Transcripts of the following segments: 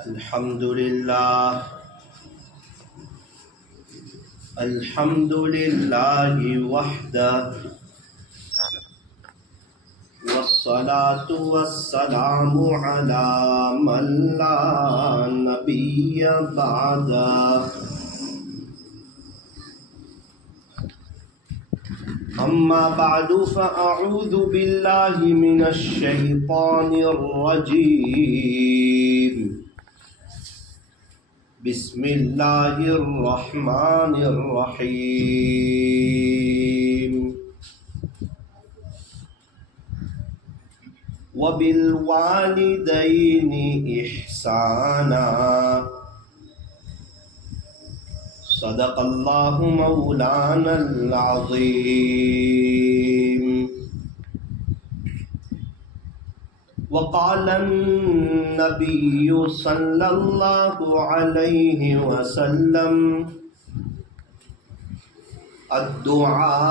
الحمد لله وحده والصلاة والسلام على من لا نبي بعده أما بعد فأعوذ بالله من الشيطان الرجيم بسم الله الرحمن الرحيم وبالوالدين إحسانا صدق الله مولانا العظيم وقال النبي صلى الله عليه وسلم الدعاء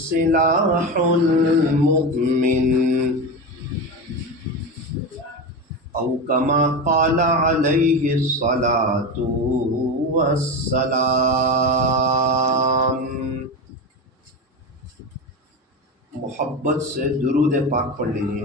سلاح المؤمن أو كما قال عليه الصلاة والسلام۔ محبت سے درود پاک پڑھ لیجیے۔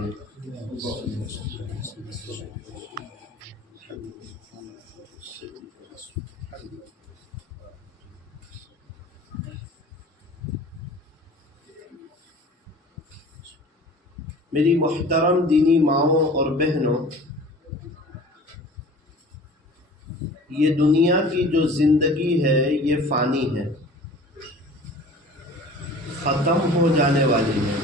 میری محترم دینی ماؤں اور بہنوں، یہ دنیا کی جو زندگی ہے یہ فانی ہے، ختم ہو جانے والی ہے،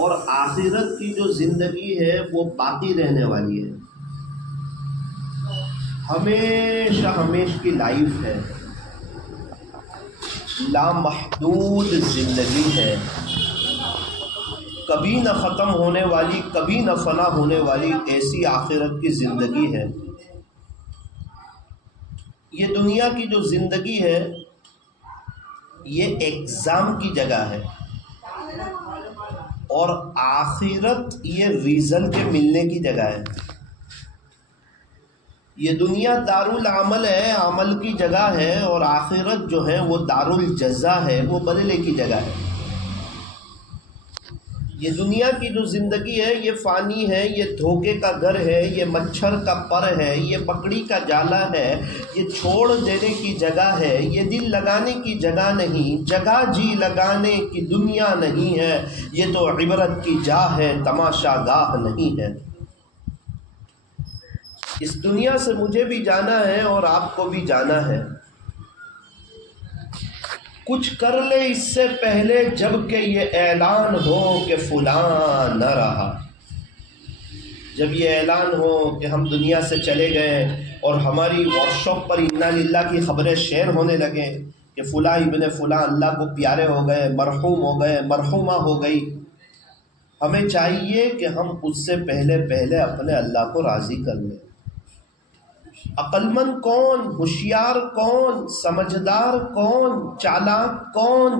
اور آخرت کی جو زندگی ہے وہ باقی رہنے والی ہے، ہمیشہ ہمیش کی لائف ہے، لامحدود زندگی ہے، کبھی نہ ختم ہونے والی، کبھی نہ فنا ہونے والی ایسی آخرت کی زندگی ہے۔ یہ دنیا کی جو زندگی ہے یہ ایگزام کی جگہ ہے، اور آخرت یہ ریزلٹ کے ملنے کی جگہ ہے۔ یہ دنیا دارالعمل ہے، عمل کی جگہ ہے، اور آخرت جو ہے وہ دارالجزا ہے، وہ بدلے کی جگہ ہے۔ یہ دنیا کی جو زندگی ہے یہ فانی ہے، یہ دھوکے کا گھر ہے، یہ مچھر کا پر ہے، یہ مکڑی کا جالا ہے، یہ چھوڑ دینے کی جگہ ہے، یہ دل لگانے کی جگہ نہیں، جگہ جی لگانے کی دنیا نہیں ہے، یہ تو عبرت کی جا ہے، تماشا گاہ نہیں ہے۔ اس دنیا سے مجھے بھی جانا ہے اور آپ کو بھی جانا ہے۔ کچھ کر لے اس سے پہلے جب کہ یہ اعلان ہو کہ فلاں نہ رہا۔ جب یہ اعلان ہو کہ ہم دنیا سے چلے گئے اور ہماری واٹس ایپ پر انا للہ کی خبریں شیئر ہونے لگیں کہ فلاں ابن فلاں اللہ کو پیارے ہو گئے، مرحوم ہو گئے، مرحومہ ہو گئی، ہمیں چاہیے کہ ہم اس سے پہلے اپنے اللہ کو راضی کر لیں۔ عقلمند کون، ہوشیار کون، سمجھدار کون، چالاک کون؟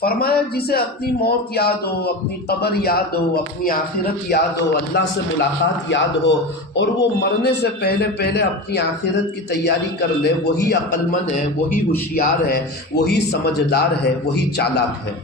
فرمایا جسے اپنی موت یاد ہو، اپنی قبر یاد ہو، اپنی آخرت یاد ہو، اللہ سے ملاقات یاد ہو، اور وہ مرنے سے پہلے اپنی آخرت کی تیاری کر لے، وہی عقلمند ہے، وہی ہوشیار ہے، وہی سمجھدار ہے، وہی چالاک ہے۔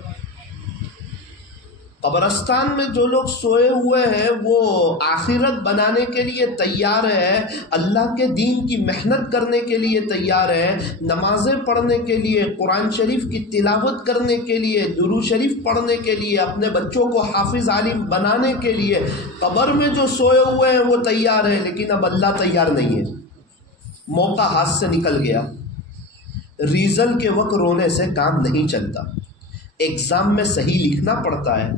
قبرستان میں جو لوگ سوئے ہوئے ہیں وہ آخرت بنانے کے لیے تیار ہے، اللہ کے دین کی محنت کرنے کے لیے تیار ہے، نمازیں پڑھنے کے لیے، قرآن شریف کی تلاوت کرنے کے لیے، درود شریف پڑھنے کے لیے، اپنے بچوں کو حافظ عالم بنانے کے لیے۔ قبر میں جو سوئے ہوئے ہیں وہ تیار ہیں، لیکن اب اللہ تیار نہیں ہے، موقع ہاتھ سے نکل گیا۔ ریزلٹ کے وقت رونے سے کام نہیں چلتا، ایگزام میں صحیح لکھنا پڑتا ہے،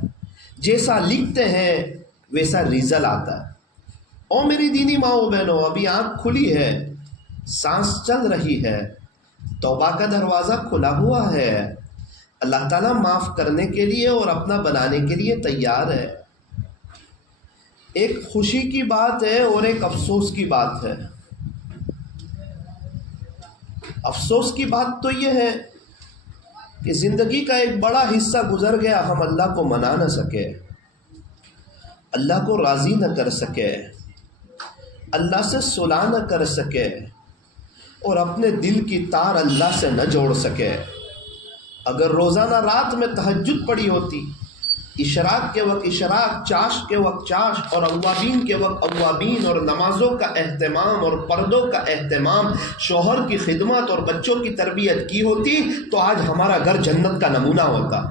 جیسا لکھتے ہیں ویسا ریزلٹ آتا ہے۔ اور میری دینی ماؤں بہنوں، ابھی آنکھ کھلی ہے، سانس چل رہی ہے، توبہ کا دروازہ کھلا ہوا ہے، اللہ تعالیٰ معاف کرنے کے لیے اور اپنا بنانے کے لیے تیار ہے۔ ایک خوشی کی بات ہے اور ایک افسوس کی بات ہے۔ افسوس کی بات تو یہ ہے کہ زندگی کا ایک بڑا حصہ گزر گیا، ہم اللہ کو منا نہ سکے، اللہ کو راضی نہ کر سکے، اللہ سے صلح نہ کر سکے اور اپنے دل کی تار اللہ سے نہ جوڑ سکے، اگر روزانہ رات میں تہجد پڑھی ہوتی، اشراق کے وقت اشراق، چاش کے وقت چاش، اور اوابین کے وقت اوابین، اور نمازوں کا اہتمام اور پردوں کا اہتمام، شوہر کی خدمت اور بچوں کی تربیت کی ہوتی، تو آج ہمارا گھر جنت کا نمونہ ہوتا۔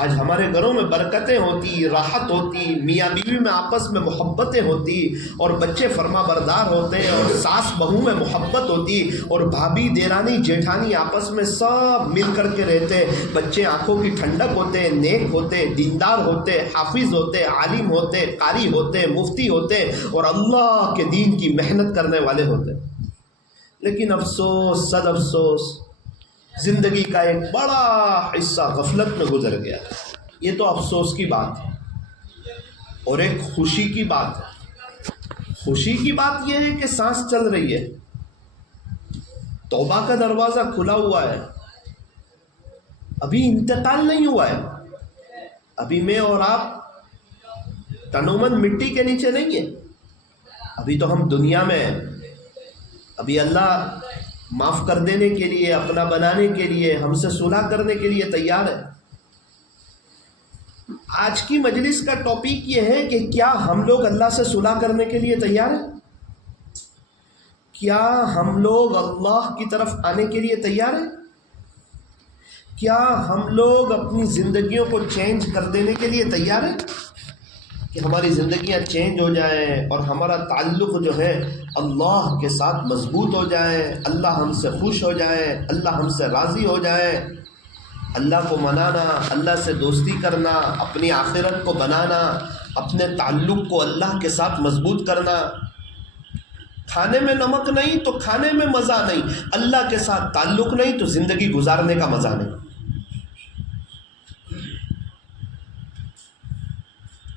آج ہمارے گھروں میں برکتیں ہوتی، راحت ہوتی، میاں بیوی میں آپس میں محبتیں ہوتی، اور بچے فرما بردار ہوتے، اور ساس بہو میں محبت ہوتی، اور بھابھی دیرانی جیٹھانی آپس میں سب مل کر کے رہتے، بچے آنکھوں کی ٹھنڈک ہوتے، نیک ہوتے، دیندار ہوتے، حافظ ہوتے، عالم ہوتے، قاری ہوتے، مفتی ہوتے، اور اللہ کے دین کی محنت کرنے والے ہوتے۔ لیکن افسوس، صد افسوس، زندگی کا ایک بڑا حصہ غفلت میں گزر گیا۔ یہ تو افسوس کی بات ہے۔ اور ایک خوشی کی بات ہے۔ خوشی کی بات یہ ہے کہ سانس چل رہی ہے، توبہ کا دروازہ کھلا ہوا ہے، ابھی انتقال نہیں ہوا ہے، ابھی میں اور آپ تنومن مٹی کے نیچے نہیں ہیں، ابھی تو ہم دنیا میں ہیں، ابھی اللہ معاف کر دینے کے لیے، اپنا بنانے کے لیے، ہم سے صلح کرنے کے لیے تیار ہے۔ آج کی مجلس کا ٹاپک یہ ہے کہ کیا ہم لوگ اللہ سے صلح کرنے کے لیے تیار ہیں؟ کیا ہم لوگ اللہ کی طرف آنے کے لیے تیار ہیں؟ کیا ہم لوگ اپنی زندگیوں کو چینج کر دینے کے لیے تیار ہیں کہ ہماری زندگیاں چینج ہو جائیں اور ہمارا تعلق جو ہے اللہ کے ساتھ مضبوط ہو جائے، اللہ ہم سے خوش ہو جائے، اللہ ہم سے راضی ہو جائے، اللہ کو منانا، اللہ سے دوستی کرنا، اپنی آخرت کو بنانا، اپنے تعلق کو اللہ کے ساتھ مضبوط کرنا۔ کھانے میں نمک نہیں تو کھانے میں مزہ نہیں، اللہ کے ساتھ تعلق نہیں تو زندگی گزارنے کا مزہ نہیں۔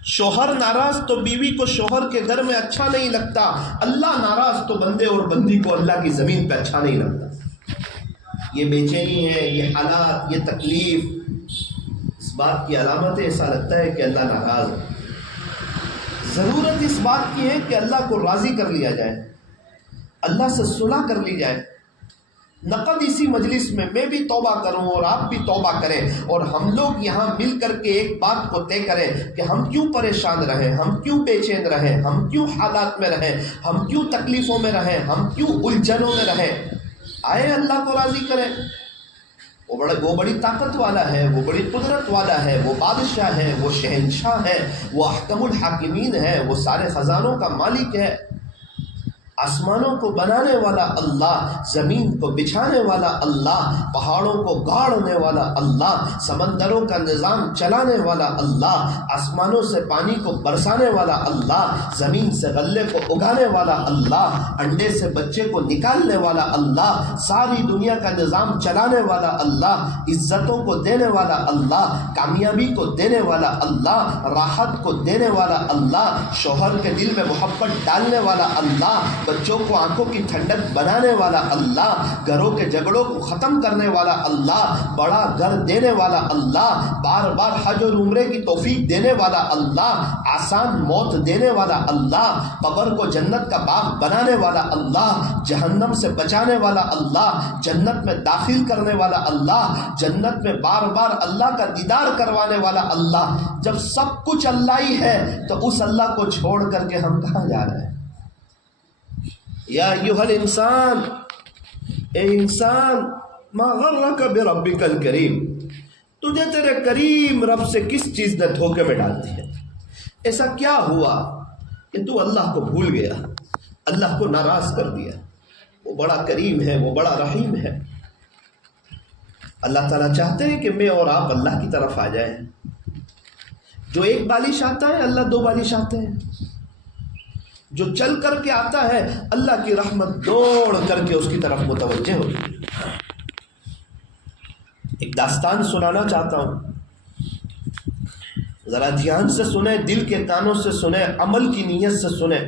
شوہر ناراض تو بیوی کو شوہر کے گھر میں اچھا نہیں لگتا، اللہ ناراض تو بندے اور بندی کو اللہ کی زمین پہ اچھا نہیں لگتا۔ یہ بے چینی ہے، یہ حالات، یہ تکلیف اس بات کی علامت ہے، ایسا لگتا ہے کہ اللہ ناراض ہے۔ ضرورت اس بات کی ہے کہ اللہ کو راضی کر لیا جائے، اللہ سے صلح کر لی جائے۔ نقد اسی مجلس میں بھی توبہ کروں اور آپ بھی توبہ کریں، اور ہم لوگ یہاں مل کر کے ایک بات کو طے کریں کہ ہم کیوں پریشان رہیں، ہم کیوں بے چین رہیں، ہم کیوں حالات میں رہیں، ہم کیوں تکلیفوں میں رہیں، ہم کیوں الجھنوں میں رہیں۔ آئے اللہ کو راضی کریں۔ وہ بڑی طاقت والا ہے، وہ بڑی قدرت والا ہے، وہ بادشاہ ہے، وہ شہنشاہ ہے، وہ احکم الحاکمین ہے، وہ سارے خزانوں کا مالک ہے۔ آسمانوں کو بنانے والا اللہ، زمین کو بچھانے والا اللہ، پہاڑوں کو گاڑنے والا اللہ، سمندروں کا نظام چلانے والا اللہ، آسمانوں سے پانی کو برسانے والا اللہ، زمین سے غلے کو اگانے والا اللہ، انڈے سے بچے کو نکالنے والا اللہ، ساری دنیا کا نظام چلانے والا اللہ، عزتوں کو دینے والا اللہ، کامیابی کو دینے والا اللہ، راحت کو دینے والا اللہ، شوہر کے دل میں محبت ڈالنے والا اللہ، بچوں کو آنکھوں کی ٹھنڈک بنانے والا اللہ، گھروں کے جھگڑوں کو ختم کرنے والا اللہ، بڑا گھر دینے والا اللہ، بار بار حج اور عمرے کی توفیق دینے والا اللہ، آسان موت دینے والا اللہ، قبر کو جنت کا باغ بنانے والا اللہ، جہنم سے بچانے والا اللہ، جنت میں داخل کرنے والا اللہ، جنت میں بار بار اللہ کا دیدار کروانے والا اللہ۔ جب سب کچھ اللہ ہی ہے تو اس اللہ کو چھوڑ کر کے ہم کہاں جا رہے ہیں؟ یا ایھا الانسان، اے انسان، ما غرک بربک الکریم، تجھے تیرے کریم رب سے کس چیز نے دھوکے میں ڈال دیا؟ ایسا کیا ہوا کہ تو اللہ کو بھول گیا، اللہ کو ناراض کر دیا؟ وہ بڑا کریم ہے، وہ بڑا رحیم ہے۔ اللہ تعالیٰ چاہتے ہیں کہ میں اور آپ اللہ کی طرف آ جائیں۔ جو ایک بالش آتا ہے اللہ دو بالش آتے ہیں، جو چل کر کے آتا ہے اللہ کی رحمت دوڑ کر کے اس کی طرف متوجہ ہوتی ہے۔ ایک داستان سنانا چاہتا ہوں، ذرا دھیان سے سنیں، دل کے کانوں سے سنیں، عمل کی نیت سے سنیں،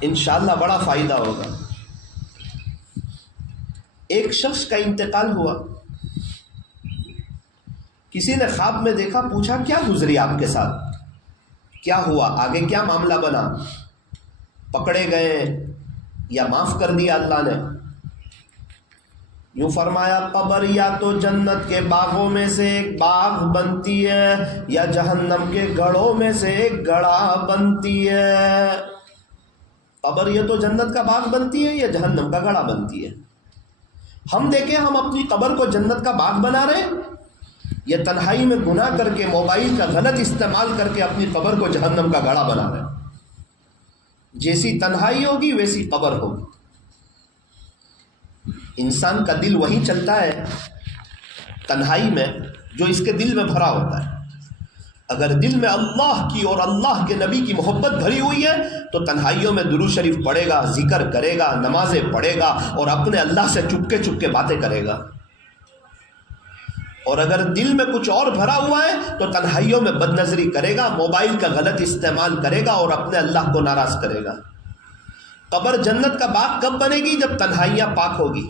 انشاءاللہ بڑا فائدہ ہوگا۔ ایک شخص کا انتقال ہوا، کسی نے خواب میں دیکھا، پوچھا کیا گزری آپ کے ساتھ، کیا ہوا، آگے کیا معاملہ بنا، پکڑے گئے یا معاف کر دیا اللہ نے؟ یوں فرمایا قبر یا تو جنت کے باغوں میں سے ایک باغ بنتی ہے یا جہنم کے گڑھوں میں سے ایک گڑھا بنتی ہے۔ قبر یا تو جنت کا باغ بنتی ہے یا جہنم کا گڑھا بنتی ہے۔ ہم دیکھیں ہم اپنی قبر کو جنت کا باغ بنا رہے ہیں یا تنہائی میں گناہ کر کے موبائل کا غلط استعمال کر کے اپنی قبر کو جہنم کا گڑھا بنا رہے ہیں۔ جیسی تنہائی ہوگی ویسی قبر ہوگی۔ انسان کا دل وہی چلتا ہے تنہائی میں جو اس کے دل میں بھرا ہوتا ہے۔ اگر دل میں اللہ کی اور اللہ کے نبی کی محبت بھری ہوئی ہے تو تنہائیوں میں درود شریف پڑھے گا، ذکر کرے گا، نمازیں پڑھے گا اور اپنے اللہ سے چپکے چپکے باتیں کرے گا۔ اور اگر دل میں کچھ اور بھرا ہوا ہے تو تنہائیوں میں بد نظری کرے گا، موبائل کا غلط استعمال کرے گا اور اپنے اللہ کو ناراض کرے گا۔ قبر جنت کا باغ کب بنے گی؟ جب تنہائیاں پاک ہوگی،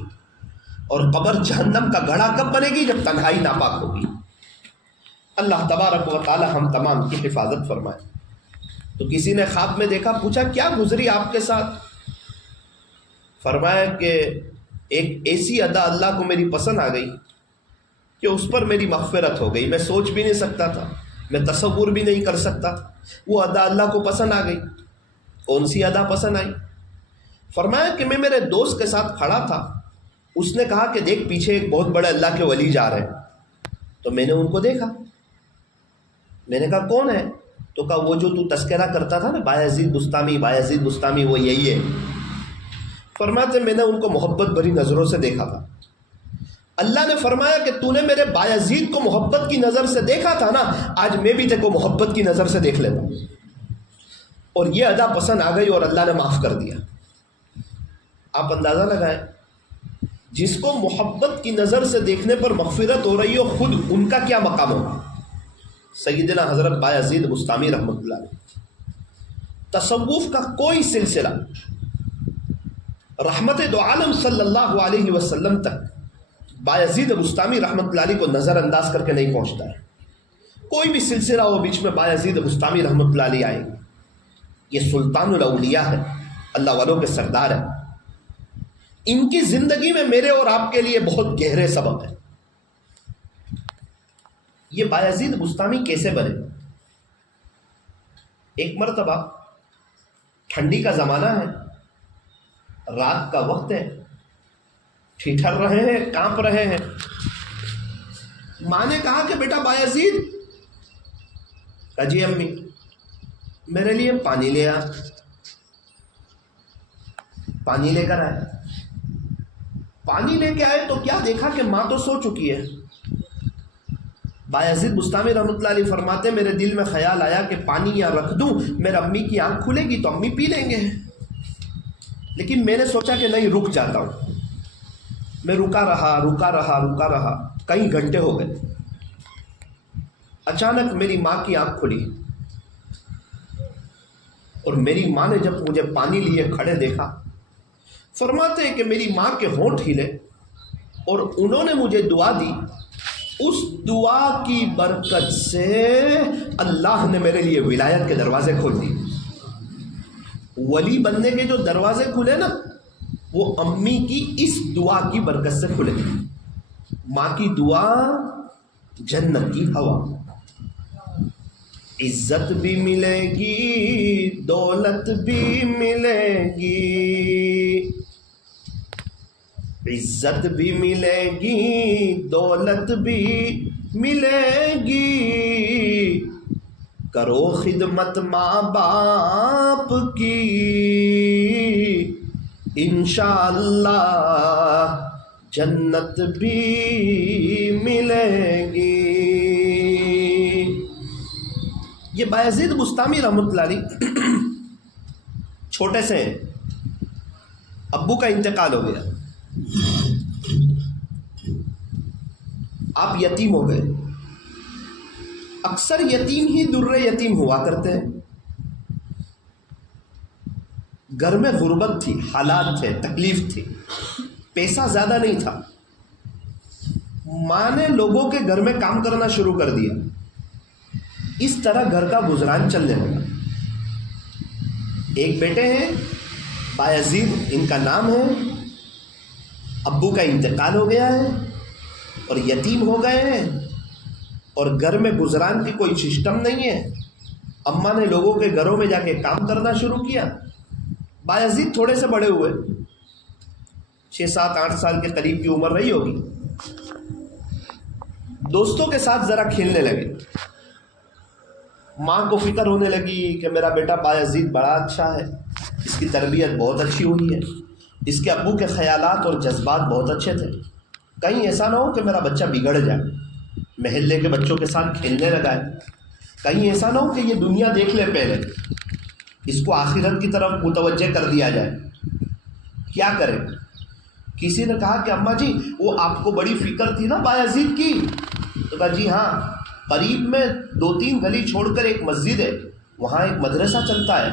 اور قبر جہنم کا گڑھا کب بنے گی؟ جب تنہائی ناپاک ہوگی۔ اللہ تبارک و تعالی ہم تمام کی حفاظت فرمائے۔ تو کسی نے خواب میں دیکھا، پوچھا کیا گزری آپ کے ساتھ؟ فرمایا کہ ایک ایسی ادا اللہ کو میری پسند آ گئی کہ اس پر میری مغفرت ہو گئی۔ میں سوچ بھی نہیں سکتا تھا، میں تصور بھی نہیں کر سکتا تھا، وہ ادا اللہ کو پسند آ گئی۔ کون سی ادا پسند آئی؟ فرمایا کہ میں میرے دوست کے ساتھ کھڑا تھا، اس نے کہا کہ دیکھ پیچھے ایک بہت بڑے اللہ کے ولی جا رہے ہیں۔ تو میں نے ان کو دیکھا، میں نے کہا کون ہے؟ تو کہا وہ جو تو تذکرہ کرتا تھا نا، بایزید بستامی، بایزید بستامی، وہ یہی ہے۔ فرماتے میں نے ان کو محبت بھری نظروں سے دیکھا تھا۔ اللہ نے فرمایا کہ تو نے میرے بایزید کو محبت کی نظر سے دیکھا تھا نا، آج میں بھی تے کو محبت کی نظر سے دیکھ لیتا ہوں۔ اور یہ ادا پسند آ گئی اور اللہ نے معاف کر دیا۔ آپ اندازہ لگائیں، جس کو محبت کی نظر سے دیکھنے پر مغفرت ہو رہی ہو، خود ان کا کیا مقام ہوگا؟ سیدنا حضرت بایزید بستامی رحمۃ اللہ علیہ۔ تصوف کا کوئی سلسلہ رحمت دو عالم صلی اللہ علیہ وسلم تک بایزید بستامی رحمۃ اللہ علیہ کو نظر انداز کر کے نہیں پہنچتا ہے۔ کوئی بھی سلسلہ ہو بیچ میں بایزید بستامی رحمۃ اللہ علیہ آئے، یہ سلطان الاولیاء ہے، اللہ والوں کے سردار ہے۔ ان کی زندگی میں میرے اور آپ کے لیے بہت گہرے سبق ہے۔ یہ بایزید بستامی کیسے بنے؟ ایک مرتبہ ٹھنڈی کا زمانہ ہے، رات کا وقت ہے، ٹھٹھر رہے ہیں، کانپ رہے ہیں۔ ماں نے کہا کہ بیٹا بایزید، کہا جی امی، میرے لیے پانی لے آ۔ پانی لے کر آئے۔ پانی لے کے آئے تو کیا دیکھا کہ ماں تو سو چکی ہے۔ بایزید بستامی رحمۃ اللہ علیہ فرماتے میرے دل میں خیال آیا کہ پانی یہاں رکھ دوں، میرے امی کی آنکھ کھلے گی تو امی پی لیں گے۔ لیکن میں نے سوچا کہ نہیں، رک جاتا ہوں۔ میں رکا رہا، کئی گھنٹے ہو گئے۔ اچانک میری ماں کی آنکھ کھلی اور میری ماں نے جب مجھے پانی لیے کھڑے دیکھا، فرماتے ہیں کہ میری ماں کے ہونٹ ہلے اور انہوں نے مجھے دعا دی۔ اس دعا کی برکت سے اللہ نے میرے لیے ولایت کے دروازے کھول دیے۔ ولی بننے کے جو دروازے کھلے نا، وہ امی کی اس دعا کی برکت سے کھلے۔ ماں کی دعا، جنت کی ہوا، عزت بھی ملے گی، دولت بھی ملے گی، عزت بھی ملے گی، دولت بھی ملے گی، کرو خدمت ماں باپ کی، انشاءاللہ جنت بھی ملے گی۔ یہ بایزید بستامی رحمۃ اللہ علیہ چھوٹے سے ہیں، ابو کا انتقال ہو گیا، آپ یتیم ہو گئے۔ اکثر یتیم ہی در یتیم ہوا کرتے ہیں۔ گھر میں غربت تھی، حالات تھے، تکلیف تھی، پیسہ زیادہ نہیں تھا، ماں نے لوگوں کے گھر میں کام کرنا شروع کر دیا. اس طرح گھر کا گزران چلنے لگا. ایک بیٹے ہیں بایزید ان کا نام ہے. ابو کا انتقال ہو گیا ہے اور یتیم ہو گئے ہیں اور گھر میں گزران کی کوئی سسٹم نہیں ہے. اماں نے لوگوں کے گھروں میں جا کے کام کرنا شروع کیا. بایزید تھوڑے سے بڑے ہوئے, 6 7 8 سال کے قریب کی عمر رہی ہوگی. دوستوں کے ساتھ ذرا کھیلنے لگے. ماں کو فکر ہونے لگی کہ میرا بیٹا بایزید بڑا اچھا ہے, اس کی تربیت بہت اچھی ہوئی ہے, اس کے ابو کے خیالات اور جذبات بہت اچھے تھے, کہیں ایسا نہ ہو کہ میرا بچہ بگڑ جائے, محلے کے بچوں کے ساتھ کھیلنے لگا ہے, کہیں ایسا نہ ہو کہ یہ دنیا دیکھ لے پہلے, اس کو آخرت کی طرف متوجہ کر دیا جائے. کیا کرے؟ کسی نے کہا کہ اماں جی وہ آپ کو بڑی فکر تھی نا بایزید کی. تو کہا جی ہاں, قریب میں 2-3 گلی چھوڑ کر ایک مسجد ہے, وہاں ایک مدرسہ چلتا ہے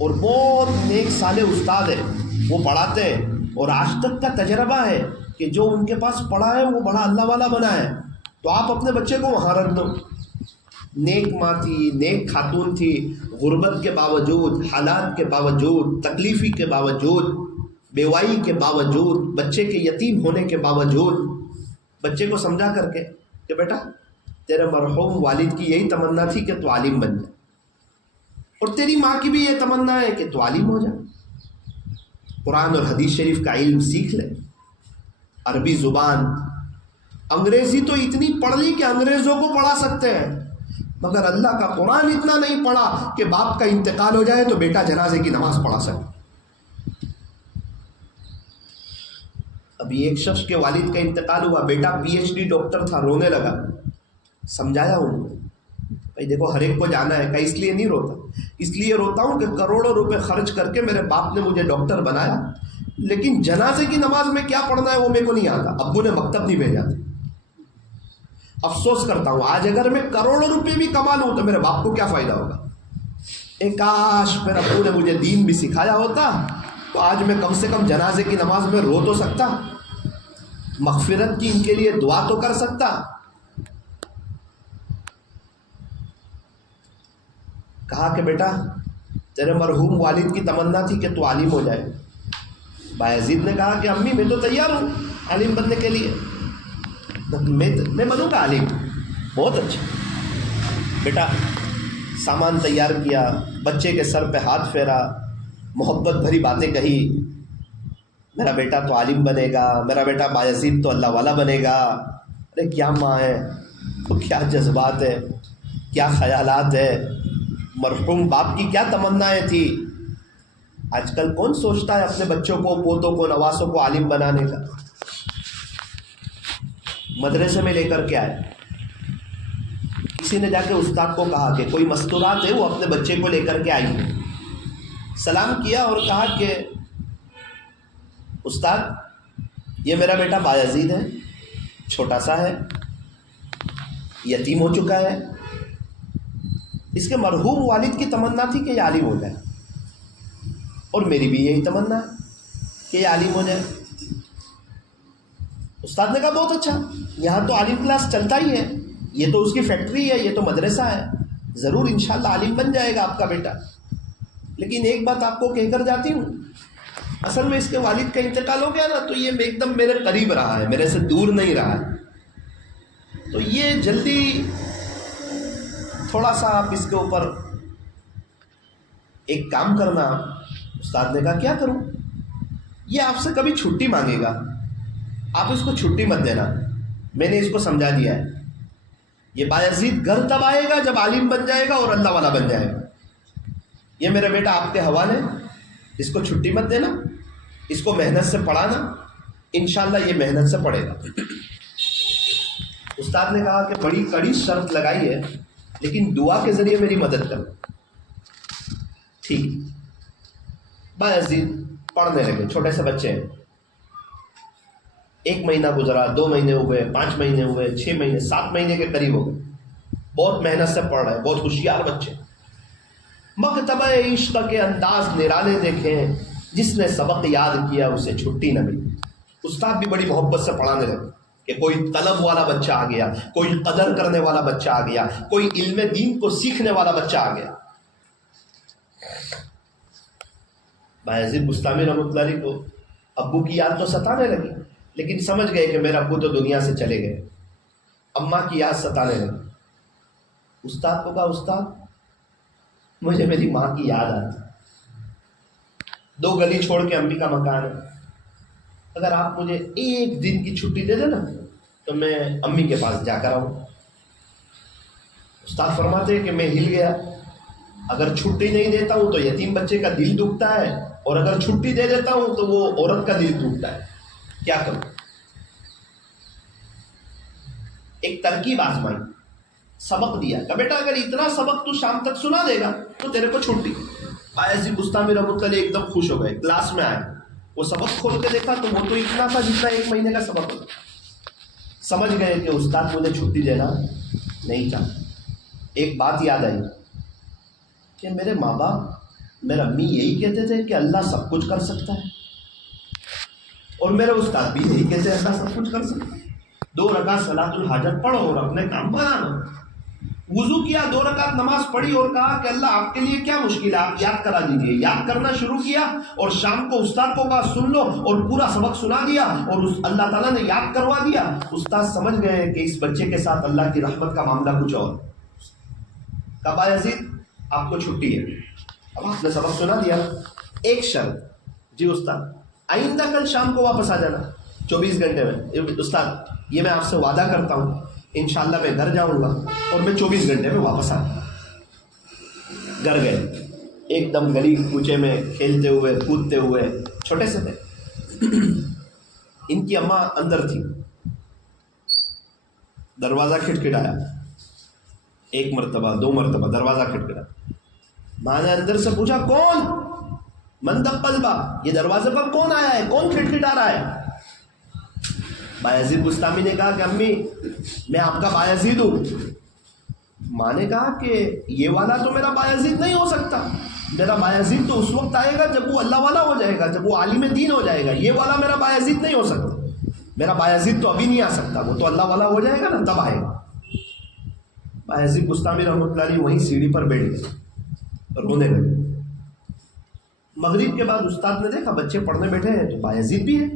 اور بہت نیک صالح استاد ہے, وہ پڑھاتے ہیں اور آج تک کا تجربہ ہے کہ جو ان کے پاس پڑھا ہے وہ بڑا اللہ والا بنا ہے, تو آپ اپنے بچے کو وہاں رکھ دو. نیک ماں تھی, نیک خاتون تھی, غربت کے باوجود, حالات کے باوجود, تکلیفی کے باوجود, بیوائی کے باوجود, بچے کے یتیم ہونے کے باوجود, بچے کو سمجھا کر کے کہ بیٹا تیرے مرحوم والد کی یہی تمنا تھی کہ تو عالم بن جائے, اور تیری ماں کی بھی یہ تمنا ہے کہ تو عالم ہو جائے, قرآن اور حدیث شریف کا علم سیکھ لے, عربی زبان, انگریزی تو اتنی پڑھ لی کہ انگریزوں کو پڑھا سکتے ہیں, مگر اللہ کا قرآن اتنا نہیں پڑھا کہ باپ کا انتقال ہو جائے تو بیٹا جنازے کی نماز پڑھا سکے. ابھی ایک شخص کے والد کا انتقال ہوا, بیٹا PhD ڈاکٹر تھا, رونے لگا. سمجھایا ان کو, بھائی دیکھو ہر ایک کو جانا ہے. کہ اس لیے نہیں روتا, اس لیے روتا ہوں کہ کروڑوں روپے خرچ کر کے میرے باپ نے مجھے ڈاکٹر بنایا, لیکن جنازے کی نماز میں کیا پڑھنا ہے وہ میرے کو نہیں آتا, ابو نے مکتب نہیں بھیجا تھا. افسوس کرتا ہوں آج اگر میں کروڑوں روپے بھی کما لوں تو میرے باپ کو کیا فائدہ ہوگا. کاش میرے ابو نے مجھے دین بھی سکھایا ہوتا تو آج میں کم سے کم جنازے کی نماز میں رو تو سکتا, مغفرت کی ان کے لیے دعا تو کر سکتا. کہا کہ بیٹا تیرے مرحوم والد کی تمنا تھی کہ تو عالم ہو جائے. بایزید نے کہا کہ امی میں تو تیار ہوں عالم بننے کے لیے, میں بنوں گا عالم. بہت اچھا. بیٹا سامان تیار کیا, بچے کے سر پہ ہاتھ پھیرا, محبت بھری باتیں کہی, میرا بیٹا تو عالم بنے گا, میرا بیٹا بایزید تو اللہ والا بنے گا. ارے کیا ماں ہے, تو کیا جذبات ہے, کیا خیالات ہے, مرحوم باپ کی کیا تمنائیں تھی. آج کل کون سوچتا ہے اپنے بچوں کو, پوتوں کو, نواسوں کو عالم بنانے کا. مدرسے میں لے کر کے آئے, کسی نے جا کے استاد کو کہا کہ کوئی مستورات ہے وہ اپنے بچے کو لے کر کے آئی. سلام کیا اور کہا کہ استاد یہ میرا بیٹا بایزید ہے, چھوٹا سا ہے, یتیم ہو چکا ہے, اس کے مرحوم والد کی تمنا تھی کہ یہ عالم ہو جائے, اور میری بھی یہی تمنا ہے کہ یہ عالم ہو جائے. استاد نے کہا بہت اچھا, یہاں تو عالم کلاس چلتا ہی ہے, یہ تو اس کی فیکٹری ہے, یہ تو مدرسہ ہے, ضرور انشاءاللہ عالم بن جائے گا آپ کا بیٹا. لیکن ایک بات آپ کو کہہ کر جاتی ہوں, اصل میں اس کے والد کا انتقال ہو گیا نا تو یہ ایک دم میرے قریب رہا ہے, میرے سے دور نہیں رہا ہے, تو یہ جلدی تھوڑا سا آپ اس کے اوپر ایک کام کرنا. استاد نے کہا کیا کروں؟ یہ آپ سے کبھی چھٹی مانگے گا, آپ اس کو چھٹی مت دینا. میں نے اس کو سمجھا دیا ہے, یہ بایزید گھر تب آئے گا جب عالم بن جائے گا اور اللہ والا بن جائے گا. یہ میرا بیٹا آپ کے حوالے, اس کو چھٹی مت دینا, اس کو محنت سے پڑھانا, انشاءاللہ یہ محنت سے پڑھے گا. استاد نے کہا کہ بڑی کڑی شرط لگائی ہے, لیکن دعا کے ذریعے میری مدد کرو. ٹھیک. بایزید پڑھنے لگے, چھوٹے سے بچے ہیں. 1 مہینہ گزرا, 2 مہینے ہوئے, 5 مہینے ہوئے, 6 مہینے, 7 مہینے کے قریب ہو گئے. بہت محنت سے پڑھ رہے, بہت ہوشیار بچے. مکتبہ عشق کے انداز نرالے دیکھے, جس نے سبق یاد کیا اسے چھٹی نہ ملی. استاد بھی بڑی محبت سے پڑھانے لگے. کہ کوئی طلب والا بچہ آ گیا، کوئی قدر کرنے والا بچہ آ گیا، کوئی علم دین کو سیکھنے والا بچہ آ گیا۔ بایزید بستامی رحمۃ اللہ علیہ کو ابو کی یاد تو ستانے لگی، لیکن سمجھ گئے کہ میرا ابو تو دنیا سے چلے گئے۔ اماں کی یاد ستانے لگی۔ استاد کو کہا استاد مجھے میری ماں کی یاد آتی، 2 گلی چھوڑ کے امی کا مکان ہے، اگر آپ مجھے 1 دن کی چھٹی دے دیں نا تو میں امی کے پاس جا کر آؤں۔ استاد فرماتے ہیں کہ میں ہل گیا، اگر چھٹی نہیں دیتا ہوں تو یتیم بچے کا دل دکھتا ہے، اور اگر چھٹی دے دیتا ہوں تو وہ عورت کا دل ٹوٹتا ہے، کیا کروں؟ ایک ترکیب آزمائی، سبق دیا کہ بیٹا اگر اتنا سبق تو شام تک سنا دے گا تو تیرے کو چھٹی۔ بایزید بستامی رحمۃ اللہ علیہ ایک دم خوش ہو گئے، کلاس میں آئے، وہ سبق کھول کے دیکھا تو وہ تو اتنا تھا جتنا 1 مہینے کا سبق ہوتا۔ سمجھ گئے کہ استاد مجھے چھٹی دینا نہیں چاہتا۔ ایک بات یاد آئی کہ میرے ماں باپ، میرے امی یہی کہتے تھے کہ اللہ سب کچھ کر سکتا ہے، اور میرے استاد بھی یہی کہتے ہیں اللہ سب کچھ کر سکتا ہے۔ 2 رکعت صلاۃ الحاجت پڑھو اور اپنے کام بنانا۔ وضو کیا، 2 رکعت نماز پڑھی اور کہا کہ اللہ آپ کے لیے کیا مشکل ہے، آپ یاد کرا دیجیے۔ یاد کرنا شروع کیا اور شام کو استاد کو کہا سن لو، اور پورا سبق سنا دیا، اور اللہ تعالیٰ نے یاد کروا دیا۔ استاد سمجھ گئے کہ اس بچے کے ساتھ اللہ کی رحمت کا معاملہ کچھ اور۔ کہا بایزید آپ کو چھٹی ہے، اب آپ نے سبق سنا دیا، ایک شرط، جی استاد آئندہ کل شام کو واپس آ جانا 24 گھنٹے میں۔ استاد یہ میں آپ سے وعدہ کرتا ہوں انشاءاللہ میں گھر جاؤں گا اور میں 24 گھنٹے میں واپس آ جاؤں گا۔ گھر گئے، ایک دم گلی کوچے میں کھیلتے ہوئے کودتے ہوئے، چھوٹے سے تھے۔ ان کی اماں اندر تھی، دروازہ کھٹکھٹایا، 1 مرتبہ 2 مرتبہ دروازہ کھٹکھٹایا۔ ماں نے اندر سے پوچھا کون؟ من دقل با، یہ دروازے پر کون آیا ہے، کون کھٹکھٹا رہا ہے؟ بایزید بستامی نے کہا کہ امی میں آپ کا بایزید ہوں۔ ماں نے کہا کہ یہ والا تو میرا بایزید نہیں ہو سکتا، میرا بایزید تو اس وقت آئے گا جب وہ اللہ والا ہو جائے گا، جب وہ عالم دین ہو جائے گا، یہ والا میرا بایزید نہیں ہو سکتا، میرا بایزید تو ابھی نہیں آ سکتا، وہ تو اللہ والا ہو جائے گا نا تب آئے گا۔ بایزید بستامی رحمۃ اللہ علیہ وہیں سیڑھی پر بیٹھ گئے، رونے لگے۔ مغرب کے بعد استاد نے دیکھا بچے پڑھنے بیٹھے ہیں تو بایزید بھی ہے،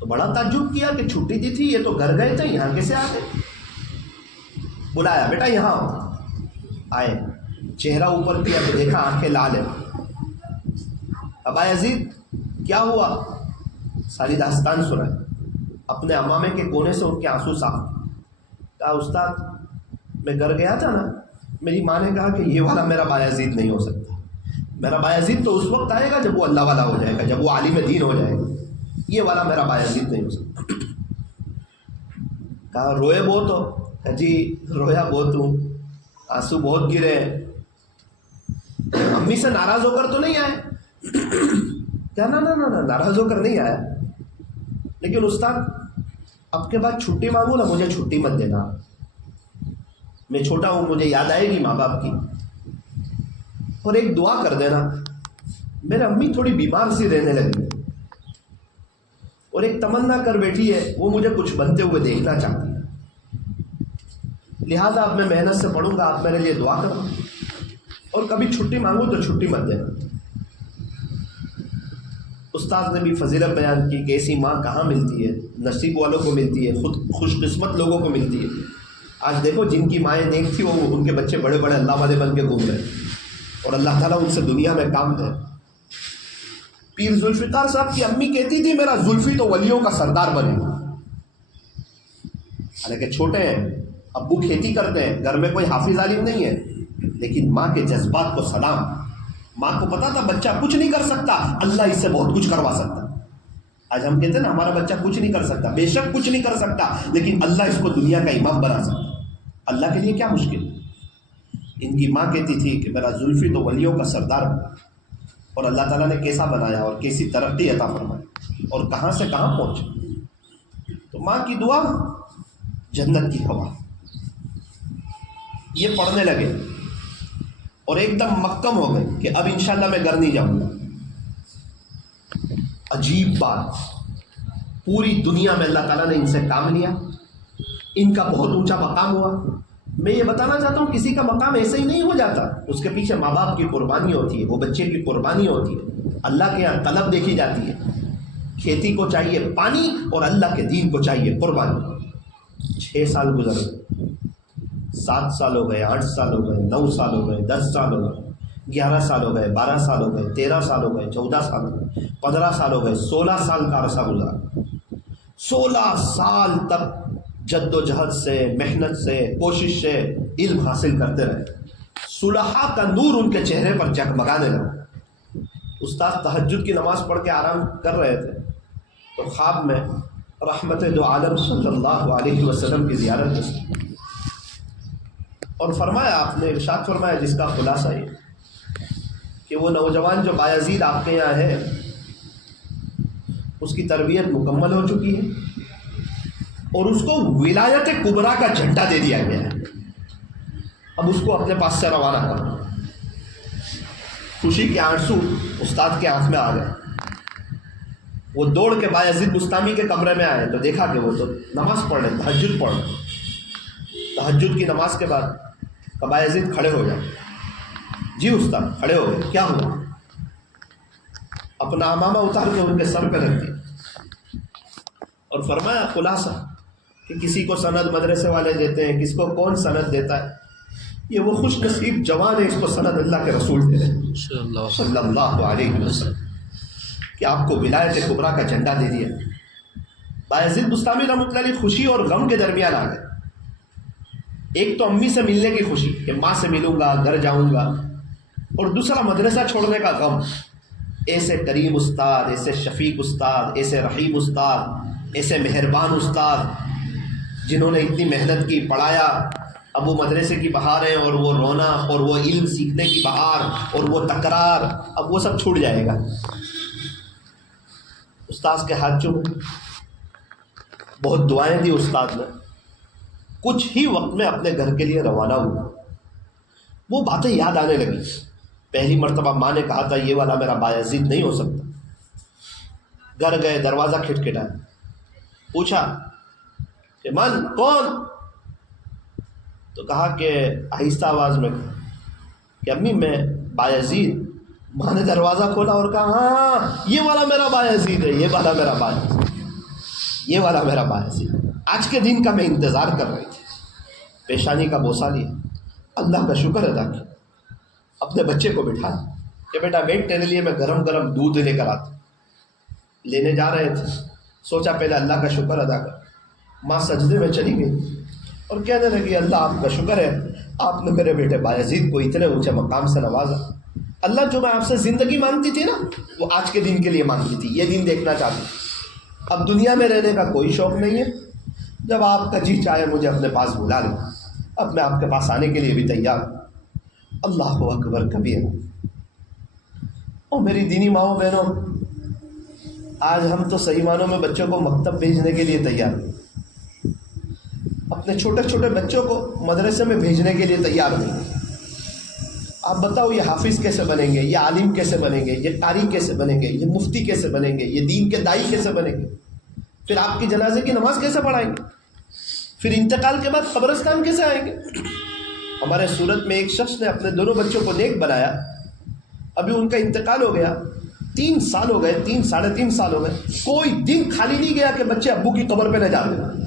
تو بڑا تعجب کیا کہ چھٹی دی تھی، یہ تو گھر گئے تھے، یہاں کیسے آ گئے؟ بلایا بیٹا یہاں آؤ۔ آئے، چہرہ اوپر کیا تو دیکھا آنکھیں لال ہیں۔ اب بایزید کیا ہوا؟ ساری داستان سنائے، اپنے امامے کے کونے سے ان کے آنسو صاف۔ کہا استاد میں گھر گیا تھا نا، میری ماں نے کہا کہ یہ والا میرا بایزید نہیں ہو سکتا، میرا بایزید تو اس وقت آئے گا جب وہ اللہ والا ہو جائے گا، جب وہ عالم دین ہو جائے گا، یہ والا میرا بایزید نہیں ہو سکتا۔ کہا روئے بہت ہو؟ کہا جی رویا بہت ہوں، آنسو بہت گرے۔ امی سے ناراض ہو کر تو نہیں آئے؟ کیا نا ناراض ہو کر نہیں آیا، لیکن استاد اب کے بعد چھٹی مانگو نا مجھے چھٹی مت دینا، میں چھوٹا ہوں، مجھے یاد آئے گی ماں باپ کی، اور ایک دعا کر دینا، میرے امی تھوڑی بیمار سی رہنے لگی اور ایک تمنا کر بیٹھی ہے، وہ مجھے کچھ بنتے ہوئے دیکھنا چاہتی ہے، لہٰذا اب میں محنت سے پڑھوں گا، آپ میرے لیے دعا کرو، اور کبھی چھٹی مانگو تو چھٹی مت دینا۔ استاد نے بھی فضیلت بیان کی کہ ایسی ماں کہاں ملتی ہے، نصیب والوں کو ملتی ہے، خود خوش قسمت لوگوں کو ملتی ہے۔ آج دیکھو جن کی مائیں نیک تھی وہ ان کے بچے بڑے بڑے اللہ والے بن کے گھوم رہے، اور اللہ تعالیٰ ان سے دنیا میں کام دے۔ پیر ذوالفقار صاحب کی امی کہتی تھی میرا زلفی تو ولیوں کا سردار بنے، حالانکہ چھوٹے ہیں، ابو کھیتی کرتے ہیں، گھر میں کوئی حافظ عالم نہیں ہے، لیکن ماں کے جذبات کو سلام۔ ماں کو پتا تھا بچہ کچھ نہیں کر سکتا، اللہ اس سے بہت کچھ کروا سکتا۔ آج ہم کہتے ہیں نا ہمارا بچہ کچھ نہیں کر سکتا، بے شک کچھ نہیں کر سکتا، لیکن اللہ اس کو دنیا کا امام بنا سکتا۔ اللہ کے لیے کیا مشکل؟ ان کی ماں کہتی تھی کہ میرا زلفی تو ولیوں کا سردار بنا، اور اللہ تعالیٰ نے کیسا بنایا اور کیسی ترقی عطا فرمائی اور کہاں سے کہاں پہنچے۔ تو ماں کی دعا جنت کی ہوا۔ یہ پڑھنے لگے اور ایک دم مکم ہو گئے کہ اب انشاءاللہ میں گھر نہیں جاؤں گا۔ عجیب بات، پوری دنیا میں اللہ تعالیٰ نے ان سے کام لیا، ان کا بہت اونچا مقام ہوا۔ میں یہ بتانا چاہتا ہوں کسی کا مقام ایسے ہی نہیں ہو جاتا، اس کے پیچھے ماں باپ کی قربانی ہوتی ہے، وہ بچے کی قربانی ہوتی ہے، اللہ کے یہاں طلب دیکھی جاتی ہے۔ کھیتی کو چاہیے پانی اور اللہ کے دین کو چاہیے قربانی۔ 6 سال گزر گئے، 7 سال ہو گئے، 8 سال ہو گئے، 9 سال ہو گئے، 10 سال ہو گئے، 11 سال ہو گئے، 12 سال ہو گئے، 13 سال ہو گئے، 14 سال ہو گئے، 15 سال ہو گئے، 16 سال کا عرصہ گزرا۔ 16 سال تک جد و جہد سے، محنت سے، کوشش سے علم حاصل کرتے رہے۔ صلحاء کا نور ان کے چہرے پر جگمگانے لگا۔ استاد تہجد کی نماز پڑھ کے آرام کر رہے تھے تو خواب میں رحمت دو عالم صلی اللہ علیہ وسلم کی زیارت ہوئی، اور فرمایا، آپ نے ارشاد فرمایا جس کا خلاصہ یہ کہ وہ نوجوان جو بایزید آپ کے یہاں ہے اس کی تربیت مکمل ہو چکی ہے اور اس کو ولایت کبریٰ کا جھنڈا دے دیا گیا ہے، اب اس کو اپنے پاس سے روانہ کرو۔ خوشی کے آنسو استاد کے آنکھ میں آ گئے۔ وہ دوڑ کے بایزید بستامی کے کمرے میں آئے تو دیکھا کہ وہ تو نماز پڑھ رہے، تہجد پڑھ رہے۔ تہجد کی نماز کے بعد بایزید کھڑے ہو جائے۔ جی استاد، کھڑے ہو گئے، کیا ہوا؟ اپنا امامہ اتار کے ان کے سر پہ رکھ دیا اور فرمایا خلاصہ کہ کسی کو سند مدرسے والے دیتے ہیں، کس کو کون سند دیتا ہے، یہ وہ خوش نصیب جوان ہے، اس کو سند اللہ کے رسول دے رہے ہیں صلی اللہ علیہ وسلم کہ آپ کو ولایت کبریٰ کا جھنڈا دے دیا۔ بایزید بستامی رحمۃ اللہ علیہ خوشی اور غم کے درمیان آ گئے۔ ایک تو امی سے ملنے کی خوشی کہ ماں سے ملوں گا، گھر جاؤں گا، اور دوسرا مدرسہ چھوڑنے کا غم۔ ایسے کریم استاد، ایسے شفیق استاد، ایسے رحیم استاد، ایسے مہربان استاد جنہوں نے اتنی محنت کی، پڑھایا، اب وہ مدرسے کی بہاریں اور وہ رونا اور وہ علم سیکھنے کی بہار اور وہ تکرار، اب وہ سب چھوٹ جائے گا۔ استاد کے ہاتھ چومے، بہت دعائیں دی استاد نے، کچھ ہی وقت میں اپنے گھر کے لیے روانہ ہوا۔ وہ باتیں یاد آنے لگی، پہلی مرتبہ ماں نے کہا تھا یہ والا میرا بایزید نہیں ہو سکتا۔ گھر گئے، دروازہ کھٹکھٹایا، پوچھا کہ من کون؟ تو کہا کہ آہستہ آواز میں کہ امی میں بایزید۔ ماں نے دروازہ کھولا اور کہا ہاں یہ والا میرا بایزید ہے، یہ والا میرا بایزید، یہ والا میرا بایزید۔ آج کے دن کا میں انتظار کر رہی تھی۔ پیشانی کا بوسہ لیا، اللہ کا شکر ادا کیا، اپنے بچے کو بٹھایا کہ بیٹا بیٹھ، تیرے لیے میں گرم گرم دودھ لے کر آتا۔ لینے جا رہے تھے، سوچا پہلے اللہ کا شکر ادا کر۔ ماں سجدے میں چلی گئی اور کہنے لگی اللہ آپ کا شکر ہے، آپ نے میرے بیٹے بایزید کو اتنے اونچے مقام سے نوازا۔ اللہ جو میں آپ سے زندگی مانگتی تھی نا، وہ آج کے دن کے لیے مانگتی تھی، یہ دن دیکھنا چاہتی تھی۔ اب دنیا میں رہنے کا کوئی شوق نہیں ہے، جب آپ کا جی چاہے مجھے اپنے پاس بلا لیں، اب میں آپ کے پاس آنے کے لیے بھی تیار ہوں۔ اللہ اکبر کبیر۔ او میری دینی ماؤں بہنوں، آج ہم تو صحیح معنوں میں بچوں کو مکتب بھیجنے کے لیے تیار ہیں، اپنے چھوٹے چھوٹے بچوں کو مدرسے میں بھیجنے کے لیے تیار نہیں۔ آپ بتاؤ یہ حافظ کیسے بنیں گے، یہ عالم کیسے بنیں گے، یہ قاری کیسے بنیں گے، یہ مفتی کیسے بنیں گے، یہ دین کے داعی کیسے بنیں گے، پھر آپ کی جنازے کی نماز کیسے پڑھائیں گے، پھر انتقال کے بعد قبرستان کیسے آئیں گے۔ ہمارے صورت میں ایک شخص نے اپنے دونوں بچوں کو نیک بنایا، ابھی ان کا انتقال ہو گیا، 3 سال ہو گئے، 3 ساڑھے 3 سال ہو گئے، کوئی دن خالی نہیں گیا کہ بچے ابو کی قبر پہ نہ جاتے۔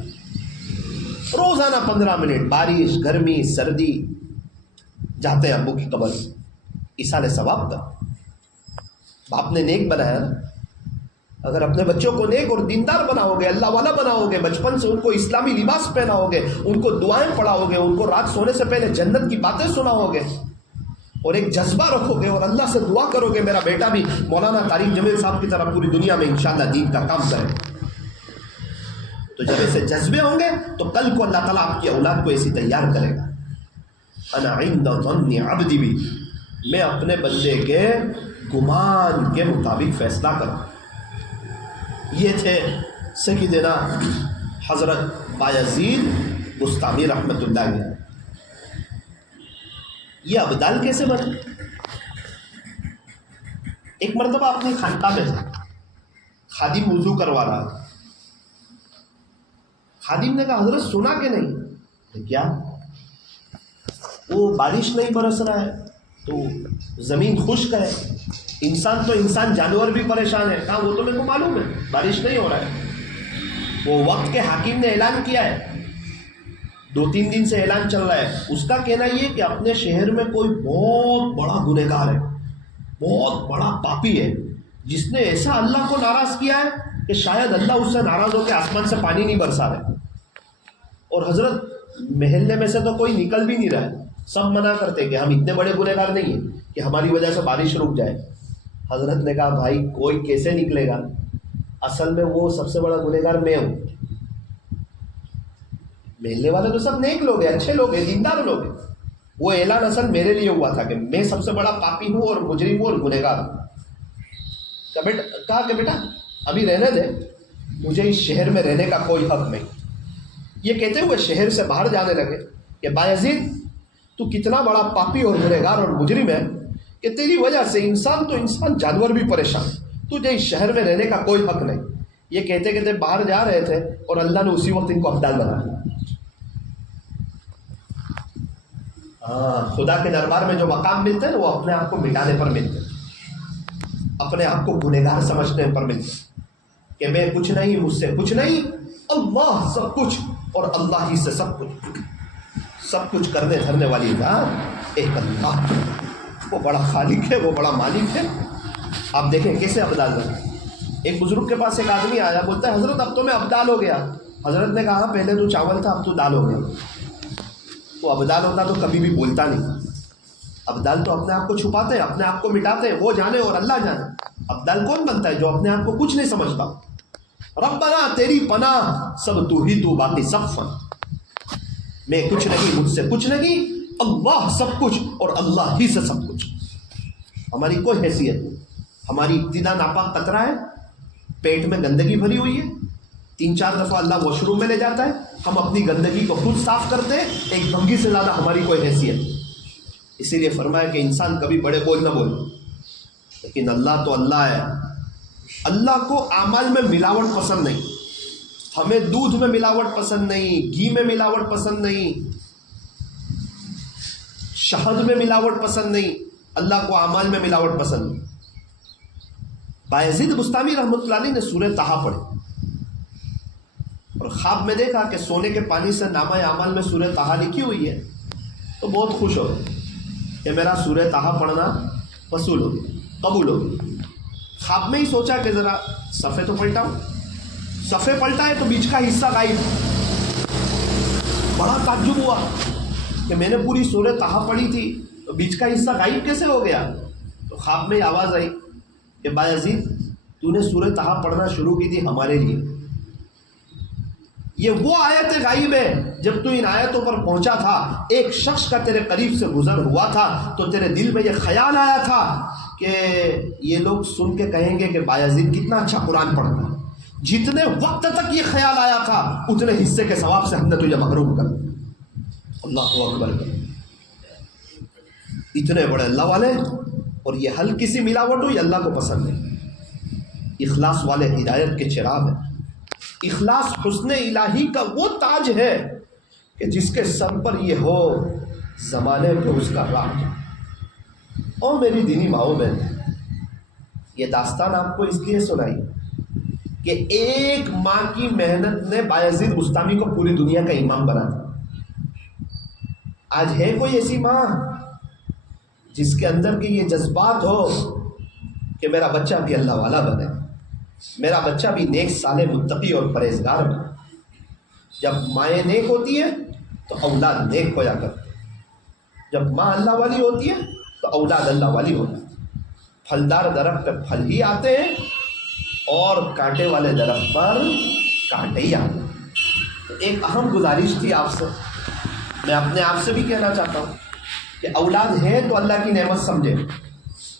روزانہ 15 منٹ، بارش، گرمی، سردی، جاتے ہیں ابو کی قبر، ایصال ثواب کا۔ باپ نے نیک بنایا نا، اگر اپنے بچوں کو نیک اور دیندار بناؤ گے، اللہ والا بناؤ گے، بچپن سے ان کو اسلامی لباس پہناؤ گے، ان کو دعائیں پڑھاؤ گے، ان کو رات سونے سے پہلے جنت کی باتیں سناؤ گے، اور ایک جذبہ رکھو گے اور اللہ سے دعا کرو گے میرا بیٹا بھی مولانا طارق جمیل صاحب کی طرح پوری دنیا میں انشاءاللہ دین کا کام کرے، تو جب ایسے جذبے ہوں گے تو کل کو اللہ تعالیٰ آپ کی اولاد کو ایسی تیار کرے گا۔ انا عند ظن عبدی بھی، میں اپنے بندے کے گمان کے مطابق فیصلہ کروں۔ یہ تھے سیدنا حضرت بایزید بستامی رحمۃ اللہ علیہ۔ یہ ابدال کیسے بنے؟ ایک مرتبہ اپنی خانقاہ میں تھا، خادم وضو کروا رہا، خادم نے کہا حضرت سنا کہ نہیں؟ کیا؟ وہ بارش نہیں برس رہا ہے تو زمین خشک ہے، انسان تو انسان جانور بھی پریشان ہے. کہا وہ تو میرے کو معلوم ہے، بارش نہیں ہو رہا ہے. وہ وقت کے حاکم نے اعلان کیا ہے، 2-3 دن سے اعلان چل رہا ہے. اس کا کہنا یہ کہ اپنے شہر میں کوئی بہت بڑا گنہگار ہے، بہت بڑا پاپی ہے، جس نے ایسا اللہ کو ناراض کیا ہے کہ شاید اللہ اس سے ناراض ہو کے آسمان سے پانی نہیں برسا رہے. اور حضرت محلے میں سے تو کوئی نکل بھی نہیں رہا ہے، سب منع کرتے کہ ہم اتنے بڑے گنہگار نہیں ہیں کہ ہماری وجہ سے بارش رک جائے. حضرت نے کہا بھائی کوئی کیسے نکلے گا، اصل میں وہ سب سے بڑا گنہگار میں ہوں. محلے والے تو سب نیک لوگ ہیں، اچھے لوگ ہیں، دیندار لوگ ہیں. وہ اعلان اصل میرے لیے ہوا تھا کہ میں سب سے بڑا پاپی ہوں اور مجرم ہوں اور گنہگار ہوں. کہا کہ بیٹا ابھی رہنے دے، مجھے اس شہر میں رہنے کا کوئی حق نہیں. یہ کہتے ہوئے شہر سے باہر جانے لگے کہ بایزید تو کتنا بڑا پاپی اور گنہگار اور مجرم ہے کہ تیری وجہ سے انسان تو انسان جانور بھی پریشان، تجھے اس شہر میں رہنے کا کوئی حق نہیں. یہ کہتے کہتے باہر جا رہے تھے اور اللہ نے اسی وقت ان کو ابدال بنا دیا. خدا کے دربار میں جو مقام ملتے ہیں وہ اپنے آپ کو مٹانے پر ملتے ہیں، اپنے آپ کو گنہگار سمجھنے پر ملتے ہیں کہ میں کچھ نہیں، مجھ سے کچھ نہیں، اللہ سب کچھ اور اللہ ہی سے سب کچھ کرنے دھرنے والی ذات ایک اللہ، وہ بڑا خالق ہے، وہ بڑا مالک ہے. آپ دیکھیں کیسے ابدال بنا. ایک بزرگ کے پاس ایک آدمی آیا، بولتا ہے حضرت اب تو میں ابدال ہو گیا. حضرت نے کہا پہلے تو چاول تھا اب تو دال ہو گیا. وہ ابدال ہوتا تو کبھی بھی بولتا نہیں. ابدال تو اپنے آپ کو چھپاتے ہیں، اپنے آپ کو مٹاتے ہیں، وہ جانے اور اللہ جانے. ابدال کون بنتا ہے؟ جو اپنے آپ کو کچھ نہیں سمجھتا. ربنا تیری پناہ سب تو ہی تو، باقی سب فن. میں کچھ نہیں، مجھ سے کچھ نہیں، اللہ سب کچھ اور اللہ ہی سے سب کچھ. ہماری کوئی حیثیت نہیں. ہماری ابتدا ناپاک قطرہ ہے، پیٹ میں گندگی بھری ہوئی ہے، 3-4 دفعہ اللہ واش روم میں لے جاتا ہے، ہم اپنی گندگی کو خود صاف کرتے ہیں. ایک بھنگی سے زیادہ ہماری کوئی حیثیت. اسی لیے فرمایا کہ انسان کبھی بڑے بول نہ بولے، لیکن اللہ تو اللہ ہے. اللہ کو اعمال میں ملاوٹ پسند نہیں. ہمیں دودھ میں ملاوٹ پسند نہیں، گھی میں ملاوٹ پسند نہیں، شہد میں ملاوٹ پسند نہیں. اللہ کو اعمال میں ملاوٹ پسند نہیں. بایزید بستامی رحمۃ اللہ علیہ نے سورہ طٰہٰ پڑھی اور خواب میں دیکھا کہ سونے کے پانی سے نامہ اعمال میں سورہ طٰہٰ لکھی ہوئی ہے، تو بہت خوش ہو کہ میرا سورہ طٰہٰ پڑھنا وصول ہو گیا، قبول ہو گیا. خواب میں ہی سوچا کہ ذرا صفحے تو پلٹاؤں. صفحے پلٹا ہے تو بیچ کا حصہ غائب. بڑا تعجب ہوا کہ میں نے پوری سورہ طٰہٰ پڑھی تھی تو بیچ کا حصہ غائب کیسے ہو گیا. تو خواب میں آواز آئی کہ بایزید تو نے سورہ طٰہٰ پڑھنا شروع کی تھی ہمارے لیے. یہ وہ آیت غائب ہے جب تو ان آیتوں پر پہنچا تھا، ایک شخص کا تیرے قریب سے گزر ہوا تھا تو تیرے دل میں یہ خیال آیا تھا کہ یہ لوگ سن کے کہیں گے کہ بایزید کتنا اچھا قرآن پڑھتا ہے. جتنے وقت تک یہ خیال آیا تھا اتنے حصے کے ثواب سے ہم نے تجھے محروم کر دیا. اللہ اکبر. اتنے بڑے اللہ والے، اور یہ ہلکی سی ملاوٹ ہو یہ اللہ کو پسند نہیں. اخلاص والے ہدایت کے چراغ ہیں. اخلاص حسن الہی کا وہ تاج ہے کہ جس کے سر پر یہ ہو زمانے پہ اس کا راج. اور میری دینی ماؤں میں یہ داستان آپ کو اس لیے سنائی کہ ایک ماں کی محنت نے بایزید بستامی کو پوری دنیا کا امام بنا دیا. آج ہے کوئی ایسی ماں جس کے اندر کے یہ جذبات ہو کہ میرا بچہ بھی اللہ والا بنے، میرا بچہ بھی نیک صالح متقی اور پرہیزگار بنے. جب مائیں نیک ہوتی ہے تو اولاد نیک ہویا کرتے. جب ماں اللہ والی ہوتی ہے تو اولاد اللہ والی ہوتی ہے. پھلدار درخت پہ پھل ہی آتے ہیں اور کانٹے والے درخت پر کانٹے ہی آتے ہیں. تو ایک اہم گزارش تھی آپ سے، میں اپنے آپ سے بھی کہنا چاہتا ہوں کہ اولاد ہے تو اللہ کی نعمت سمجھے،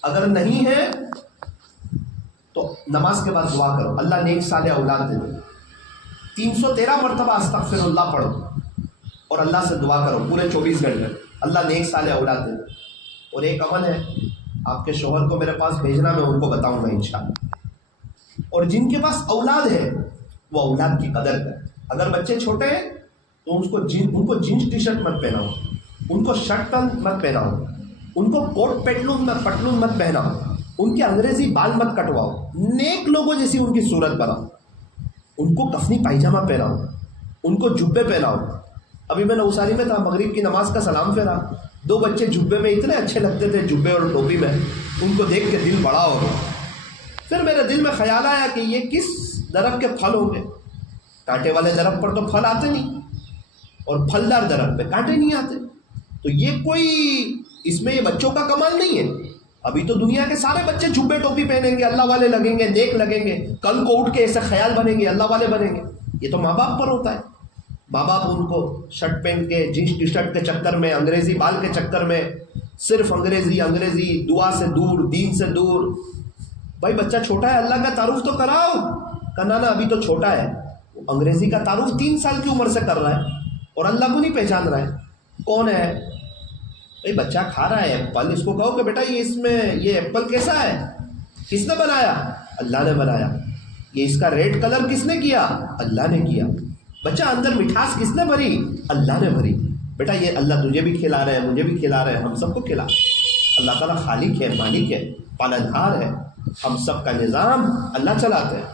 اگر نہیں ہے تو نماز کے بعد دعا کرو اللہ نیک صالح اولاد دے دے. 313 مرتبہ استغفر اللہ پڑھو اور اللہ سے دعا کرو پورے 24 گھنٹے اللہ نیک صالح اولاد دے دے. اور ایک عمل ہے آپ کے شوہر کو میرے پاس بھیجنا، میں ان کو بتاؤں گا انشاءاللہ. اور جن کے پاس اولاد ہے وہ اولاد کی قدر کریں. اگر بچے چھوٹے ہیں تو ان کو جینس ٹی شرٹ مت پہناؤ، ان کو شرٹ پینٹ مت پہناؤ، ان کو کوٹ پتلون مت پہناؤ، ان کے انگریزی بال مت کٹواؤ، نیک لوگوں جیسی ان کی صورت بناؤ، ان کو کفنی پائجامہ پہناؤ، ان کو جبے پہناؤ۔ ابھی میں نوساری میں تھا، مغرب کی نماز کا سلام پھیرا، 2 بچے جبے میں اتنے اچھے لگتے تھے، جبے اور ٹوپی میں، ان کو دیکھ کے دل بڑا ہو گیا۔ پھر میرے دل میں خیال آیا کہ یہ کس درخت کے پھل ہوں گے؟ کانٹے والے درخت پر تو پھل آتے نہیں، اور پھلدار درخت پہ کانٹے نہیں آتے، تو یہ کوئی اس میں یہ بچوں کا کمال نہیں ہے۔ ابھی تو دنیا کے سارے بچے جھبے ٹوپی پہنیں گے، اللہ والے لگیں گے، نیک لگیں گے، کل کو اٹھ کے ایسے خیال بنیں گے، اللہ والے بنیں گے۔ یہ تو ماں باپ پر ہوتا ہے، ماں باپ ان کو شرٹ پینٹ کے، جینس ٹی شرٹ کے چکر میں، انگریزی بال کے چکر میں، صرف انگریزی، دعا سے دور، دین سے دور۔ بھائی بچہ چھوٹا ہے، اللہ کا تعارف تو کراؤ، کہنا نا ابھی تو چھوٹا ہے، انگریزی کا تعارف 3 سال کی عمر سے کر رہا ہے اور اللہ کو نہیں پہچان رہا ہے کون ہے۔ بھائی بچہ کھا رہا ہے ایپل، اس کو کہو کہ بیٹا یہ اس میں یہ ایپل کیسا ہے؟ کس نے بنایا؟ اللہ نے بنایا۔ یہ اس کا ریڈ کلر کس نے کیا؟ اللہ نے کیا۔ بچہ اندر مٹھاس کس نے بھری؟ اللہ نے بھری۔ بیٹا یہ اللہ تجھے بھی کھلا رہے ہیں، مجھے بھی کھلا رہے ہیں، ہم سب کو کھلا۔ اللہ تعالیٰ خالق ہے، مالک ہے، پالنہار ہے، ہم سب کا نظام اللہ چلاتے ہیں۔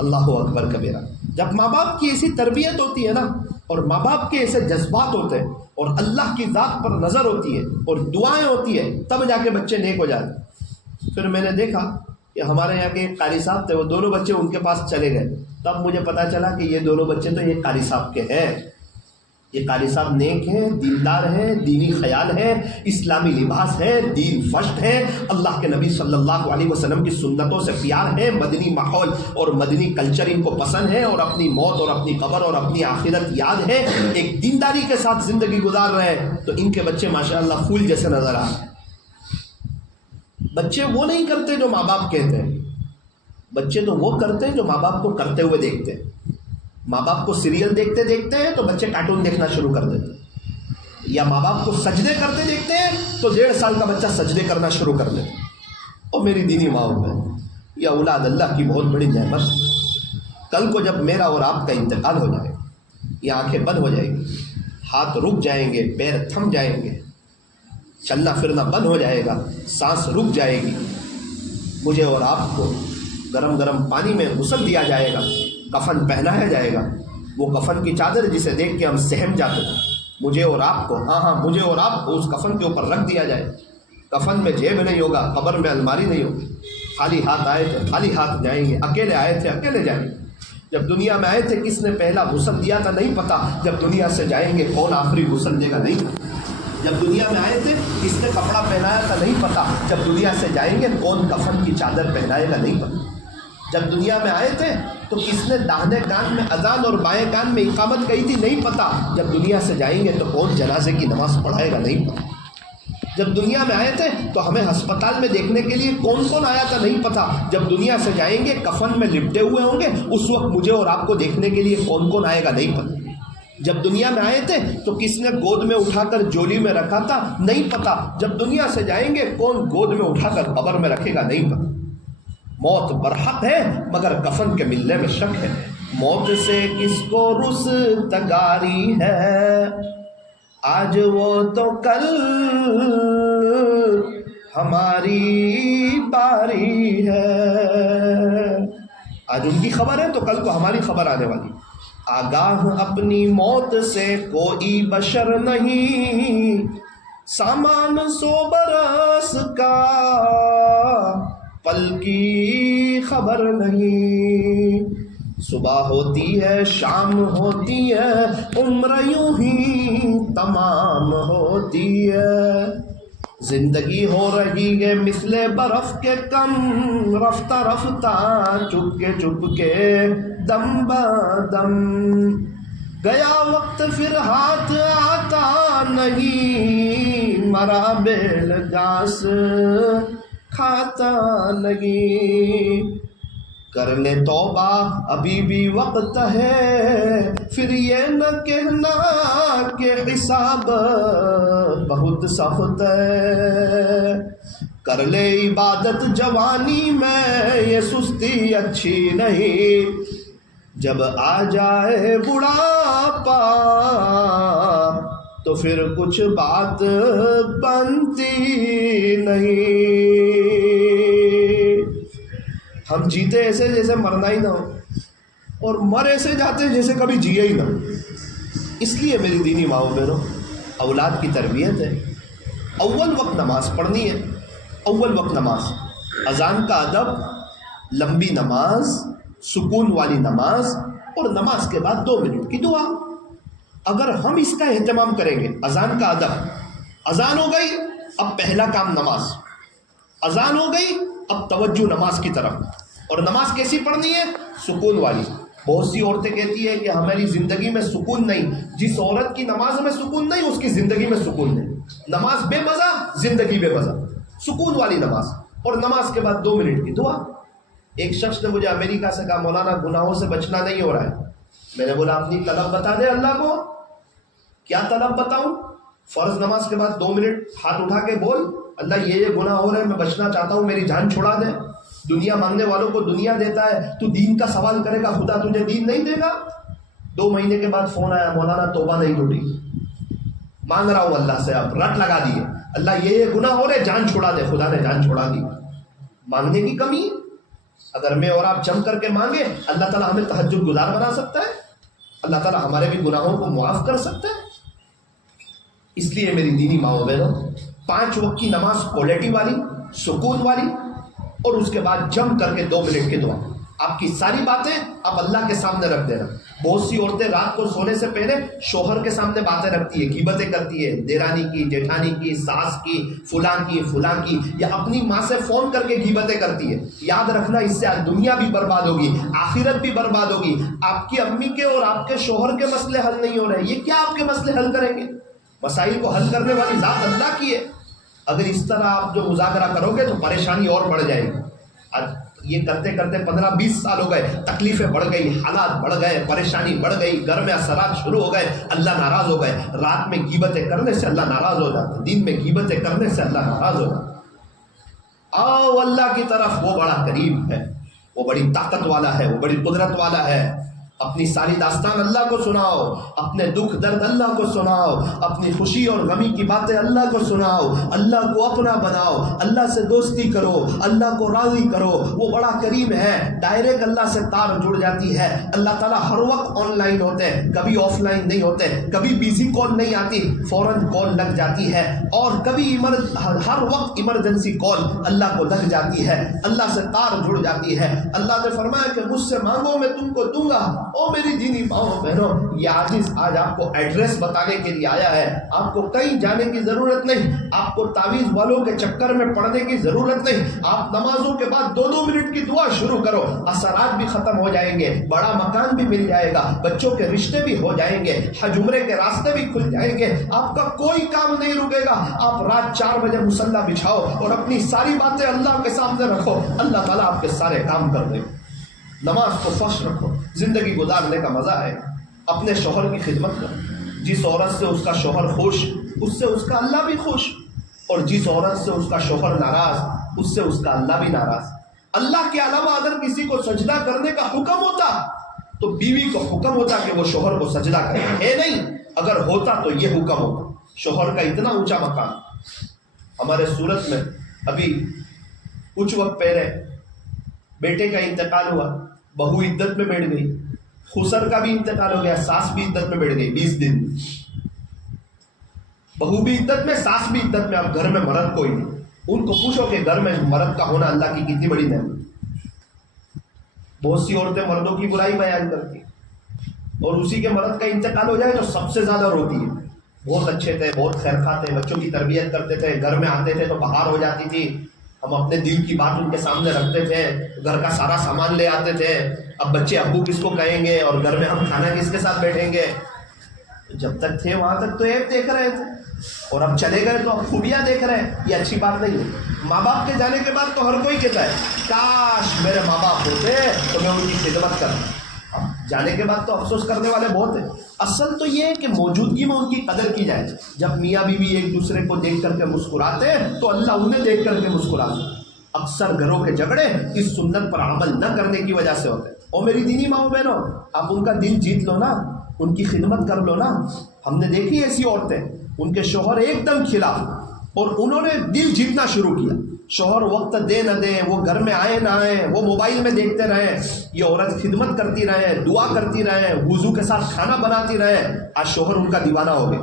اللہ اکبر کبیرہ۔ جب ماں باپ کی ایسی تربیت ہوتی ہے نا، اور ماں باپ کے ایسے جذبات ہوتے ہیں، اور اللہ کی ذات پر نظر ہوتی ہے، اور دعائیں ہوتی ہے، تب جا کے بچے نیک ہو جاتے ہیں۔ پھر میں نے دیکھا کہ ہمارے یہاں کے ایک قاری صاحب تھے، وہ دونوں بچے ان کے پاس چلے گئے، تب مجھے پتا چلا کہ یہ دونوں بچے تو یہ قاری صاحب کے ہیں۔ یہ قاری صاحب نیک ہیں، دیندار ہیں، دینی خیال ہے، اسلامی لباس ہے، دین فشٹ ہے، اللہ کے نبی صلی اللہ علیہ وسلم کی سنتوں سے پیار ہے، مدنی ماحول اور مدنی کلچر ان کو پسند ہے، اور اپنی موت اور اپنی قبر اور اپنی آخرت یاد ہے، ایک دینداری کے ساتھ زندگی گزار رہے ہیں۔ تو ان کے بچے ماشاءاللہ پھول جیسے نظر آ رہے ہیں۔ بچے وہ نہیں کرتے جو ماں باپ کہتے ہیں، بچے تو وہ کرتے ہیں جو ماں باپ کو کرتے ہوئے دیکھتے ہیں۔ ماں باپ کو سیریل دیکھتے دیکھتے ہیں تو بچے کارٹون دیکھنا شروع کر دیتے ہیں، یا ماں باپ کو سجدے کرتے دیکھتے ہیں تو 1.5 سال کا بچہ سجدے کرنا شروع کر دیتا ہے۔ اور میری دینی ماؤں میں یہ اولاد اللہ کی بہت بڑی نعمت۔ کل کو جب میرا اور آپ کا انتقال ہو جائے، یہ آنکھیں بند ہو جائیں گی، ہاتھ رک جائیں گے، پیر تھم جائیں گے، چلنا پھرنا بند ہو جائے گا، سانس رک جائے گی، مجھے اور آپ کو گرم گرم پانی میں غسل دیا جائے گا، کفن پہنایا جائے گا، وہ کفن کی چادر جسے دیکھ کے ہم سہم جاتے ہیں، مجھے اور آپ کو، مجھے اور آپ کو اس کفن کے اوپر رکھ دیا جائے۔ کفن میں جیب نہیں ہوگا، قبر میں الماری نہیں ہوگی، خالی ہاتھ آئے تھے خالی ہاتھ جائیں گے، اکیلے آئے تھے اکیلے جائیں گے۔ جب دنیا میں آئے تھے کس نے پہلا غسل دیا تھا نہیں پتا، جب دنیا سے جائیں گے کون آخری غسل دے گا نہیں پتا۔ جب دنیا میں آئے تھے کس نے کپڑا پہنایا تھا نہیں پتا، جب دنیا سے جائیں گے کون کفن کی چادر پہنائے گا نہیں پتا۔ جب دنیا میں آئے تھے تو کس نے داہنے کان میں اذان اور بائیں کان میں اقامت کہی تھی نہیں پتا، جب دنیا سے جائیں گے تو کون جنازے کی نماز پڑھائے گا نہیں پتا۔ جب دنیا میں آئے تھے تو ہمیں ہسپتال میں دیکھنے کے لیے کون کون آیا تھا نہیں پتا، جب دنیا سے جائیں گے کفن میں لپٹے ہوئے ہوں گے، اس وقت مجھے اور آپ کو دیکھنے کے لیے کون کون آئے گا نہیں پتا۔ جب دنیا میں آئے تھے تو کس نے گود میں اٹھا کر جولی میں رکھا تھا نہیں پتا، جب دنیا سے جائیں گے کون گود میں اٹھا کر قبر میں رکھے گا نہیں پتا۔ موت برحق ہے مگر کفن کے ملنے میں شک ہے، موت سے کس کو رستگاری ہے، آج وہ تو کل ہماری باری ہے۔ آج ان کی خبر ہے تو کل کو ہماری خبر آنے والی۔ آگاہ اپنی موت سے کوئی بشر نہیں، سامان 100 برس کا پل کی خبر نہیں، صبح ہوتی ہے شام ہوتی ہے عمر یوں ہی تمام ہوتی ہے، زندگی ہو رہی ہے مثل برف کے کم، رفتہ رفتہ چپ کے دم بدم، گیا وقت پھر ہاتھ آتا نہیں، مرا بیل گھاس کھاتا نہیں، کر لے توبہ ابھی بھی وقت ہے، پھر یہ نہ کہنا کہ حساب بہت سخت ہے، کر لے عبادت جوانی میں یہ سستی اچھی نہیں، جب آ جائے بڑھاپا تو پھر کچھ بات بنتی نہیں. ہم جیتے ایسے جیسے مرنا ہی نہ ہو، اور مر ایسے جاتے جیسے کبھی جیے ہی نہ ہو. اس لیے میری دینی ماؤں بہنوں، اولاد کی تربیت ہے. اول وقت نماز پڑھنی ہے، اول وقت نماز، اذان کا ادب، لمبی نماز، سکون والی نماز، اور نماز کے بعد 2 منٹ کی دعا. اگر ہم اس کا اہتمام کریں گے، اذان کا ادب، اذان ہو گئی اب پہلا کام نماز، اذان ہو گئی اب توجہ نماز کی طرف. اور نماز کیسی پڑھنی ہے؟ سکون والی. بہت سی عورتیں کہتی ہیں کہ ہماری زندگی میں سکون نہیں. جس عورت کی نماز میں سکون نہیں اس کی زندگی میں سکون نہیں. نماز بے مزہ، زندگی بے مزہ. سکون والی نماز، اور نماز کے بعد 2 منٹ کی دعا. ایک شخص نے مجھے امریکہ سے کہا مولانا گناہوں سے بچنا نہیں ہو رہا ہے. میں نے بولا اپنی طلب بتا دے اللہ کو. کیا طلب بتاؤں؟ فرض نماز کے بعد 2 منٹ ہاتھ اٹھا کے بول اللہ یہ گناہ ہو رہے ہیں، میں بچنا چاہتا ہوں، میری جان چھڑا دے. دنیا مانگنے والوں کو دنیا دیتا ہے، تو دین کا سوال کرے گا خدا تجھے دین نہیں دے گا. 2 مہینے کے بعد فون آیا مولانا توبہ نہیں ٹوٹی، مانگ رہا ہوں اللہ سے. اب رٹ لگا دیے اللہ یہ گناہ ہو رہے، جان چھڑا دے. خدا نے جان چھڑا دی. مانگنے کی کمی. اگر میں اور آپ جم کر کے مانگے اللہ تعالیٰ ہمیں تہجد گزار بنا سکتا ہے. اللہ تعالیٰ ہمارے بھی گناہوں کو معاف کر سکتا ہے. اس لیے میری دینی ماں و بہنوں، 5 وقت کی نماز کوالٹی والی، سکون والی، اور اس کے بعد جم کر کے 2 منٹ کی دعا. آپ کی ساری باتیں آپ اللہ کے سامنے رکھ دینا. بہت سی عورتیں رات کو سونے سے پہلے شوہر کے سامنے باتیں رکھتی ہے، غیبتیں کرتی ہے، دیرانی کی، جیٹھانی کی، ساس کی، فلاں کی، یا اپنی ماں سے فون کر کے غیبتیں کرتی ہے. یاد رکھنا اس سے دنیا بھی برباد ہوگی، آخرت بھی برباد ہوگی. آپ کی امی کے اور آپ کے شوہر کے مسئلے حل نہیں ہو رہے، یہ کیا آپ کے مسئلے حل کریں گے؟ مسائل کو حل کرنے والی ذات اللہ کی ہے. اگر اس طرح آپ جو مذاکرہ کرو گے تو پریشانی اور بڑھ جائے گی. آج یہ کرتے کرتے 15-20 سال ہو گئے، تکلیفیں بڑھ گئی، حالات بڑھ گئے، پریشانی بڑھ گئی، گھر میں اثرات شروع ہو گئے، اللہ ناراض ہو گئے. رات میں غیبتیں کرنے سے اللہ ناراض ہو جاتا ہے، دن میں غیبتیں کرنے سے اللہ ناراض ہو جاتا ہے. آؤ اللہ کی طرف، وہ بڑا قریب ہے، وہ بڑی طاقت والا ہے، وہ بڑی قدرت والا ہے. اپنی ساری داستان اللہ کو سناؤ، اپنے دکھ درد اللہ کو سناؤ، اپنی خوشی اور غمی کی باتیں اللہ کو سناؤ، اللہ کو اپنا بناؤ، اللہ سے دوستی کرو، اللہ کو راضی کرو. وہ بڑا کریم ہے. ڈائریکٹ اللہ سے تار جڑ جاتی ہے. اللہ تعالیٰ ہر وقت آن لائن ہوتے ہیں، کبھی آف لائن نہیں ہوتے، کبھی بیزی کال نہیں آتی، فوراً کال لگ جاتی ہے، اور کبھی ہر وقت ایمرجنسی کال اللہ کو لگ جاتی ہے، اللہ سے تار جڑ جاتی ہے. اللہ نے فرمایا کہ مجھ سے مانگو میں تم کو دوں گا. او میری دینی ماؤں بہنوں، یہ عاجز آج آپ کو ایڈریس بتانے کے لیے آیا ہے. آپ کو کہیں جانے کی ضرورت نہیں، آپ کو تعویذ والوں کے چکر میں پڑنے کی ضرورت نہیں. آپ نمازوں کے بعد 2 منٹ کی دعا شروع کرو، اثرات بھی ختم ہو جائیں گے، بڑا مکان بھی مل جائے گا، بچوں کے رشتے بھی ہو جائیں گے، حج عمرے کے راستے بھی کھل جائیں گے. آپ کا کوئی کام نہیں رکے گا. آپ رات 4 بجے مصلی بچھاؤ اور اپنی ساری باتیں اللہ کے سامنے رکھو، اللہ تعالیٰ آپ کے سارے کام کر دے. نماز کو فرض رکھو. زندگی گزارنے کا مزہ ہے. اپنے شوہر کی خدمت کرو. جس عورت سے اس کا شوہر خوش، اس سے اس کا اللہ بھی خوش. اور جس عورت سے اس کا شوہر ناراض، اس سے اس کا اللہ بھی ناراض. اللہ کے علاوہ اگر کسی کو سجدہ کرنے کا حکم ہوتا تو بیوی کو حکم ہوتا کہ وہ شوہر کو سجدہ کرے. ہے نہیں. اگر ہوتا تو یہ حکم ہوتا. شوہر کا اتنا اونچا مقام. ہمارے صورت میں ابھی کچھ وقت پہلے بیٹے کا انتقال ہوا، بہو عدت میں بیٹھ گئی، خسر کا بھی انتقال ہو گیا، ساس بھی عدت میں بیٹھ گئی 20 دن. بہو بھی عدت میں، ساس بھی عدت میں. اب گھر میں مرد کوئی نہیں. ان کو پوچھو کہ گھر میں مرد کا ہونا اللہ کی کتنی بڑی نعمت. بہت سی عورتیں مردوں کی برائی بیان کرتی اور اسی کے مرد کا انتقال ہو جائے تو سب سے زیادہ روتی ہے. بہت اچھے تھے، بہت خیر خواہ تھے، بچوں کی تربیت کرتے تھے، گھر میں آتے تھے تو بہار ہو جاتی تھی، ہم اپنے دل کی بات ان کے سامنے رکھتے تھے، گھر کا سارا سامان لے آتے تھے. اب بچے ابو کس کو کہیں گے اور گھر میں ہم کھانا کس کے ساتھ بیٹھیں گے. جب تک تھے وہاں تک تو ایپ دیکھ رہے تھے، اور اب چلے گئے تو اب خوبیاں دیکھ رہے ہیں. یہ اچھی بات نہیں ہے. ماں باپ کے جانے کے بعد تو ہر کوئی کہتا ہے کاش میرے ماں باپ ہوتے تو میں ان کی خدمت کرتا. جانے کے بعد تو افسوس کرنے والے بہت ہیں. اصل تو یہ ہے کہ موجودگی میں ان کی قدر کی جائے. جب میاں بیوی ایک دوسرے کو دیکھ کر کے مسکراتے ہیں تو اللہ انہیں دیکھ کر کے مسکراتے. اکثر گھروں کے جھگڑے اس سنت پر عمل نہ کرنے کی وجہ سے ہوتے ہیں. اور میری دینی ماں بہنوں، آپ ان کا دل جیت لو نا، ان کی خدمت کر لو نا. ہم نے دیکھی ایسی عورتیں، ان کے شوہر ایک دم کھلا اور انہوں نے دل جیتنا شروع کیا. شوہر وقت دے نہ دے، وہ گھر میں آئے نہ آئے، وہ موبائل میں دیکھتے رہے، یہ عورت خدمت کرتی رہے، دعا کرتی رہے، وضو کے ساتھ کھانا بناتی رہے. آج شوہر ان کا دیوانہ ہو گئے.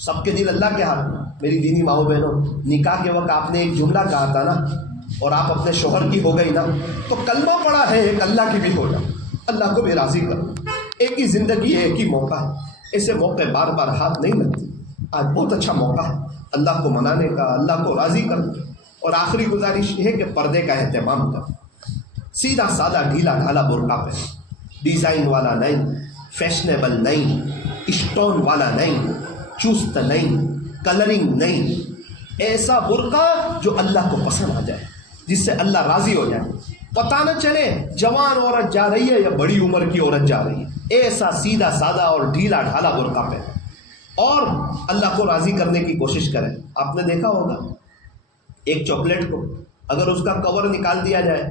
سب کے دل اللہ کے ہاتھ میں. میری دینی ماؤں بہنوں، نکاح کے وقت آپ نے ایک جملہ کہا تھا نا، اور آپ اپنے شوہر کی ہو گئی نا، تو کلمہ پڑا ہے ایک، اللہ کی بھی ہو جا، اللہ کو بھی راضی کر. ایک ہی زندگی ہے، ایک ہی موقع ہے، ایسے موقع بار بار ہاتھ نہیں لگتے. آج بہت اچھا موقع ہے اللہ کو منانے کا، اللہ کو راضی کرنا. اور آخری گزارش یہ ہے کہ پردے کا اہتمام کر. سیدھا سادہ ڈھیلا ڈھالا برقع پہ، ڈیزائن والا نہیں، فیشنیبل نہیں، اسٹون والا نہیں، چست نہیں، کلرنگ نہیں. ایسا برقع جو اللہ کو پسند آ جائے، جس سے اللہ راضی ہو جائے. پتہ نہ چلے جوان عورت جا رہی ہے یا بڑی عمر کی عورت جا رہی ہے. ایسا سیدھا سادہ اور ڈھیلا ڈھالا برقع پہ، اور اللہ کو راضی کرنے کی کوشش کریں. آپ نے دیکھا ہوگا ایک چاکلیٹ کو اگر اس کا کور نکال دیا جائے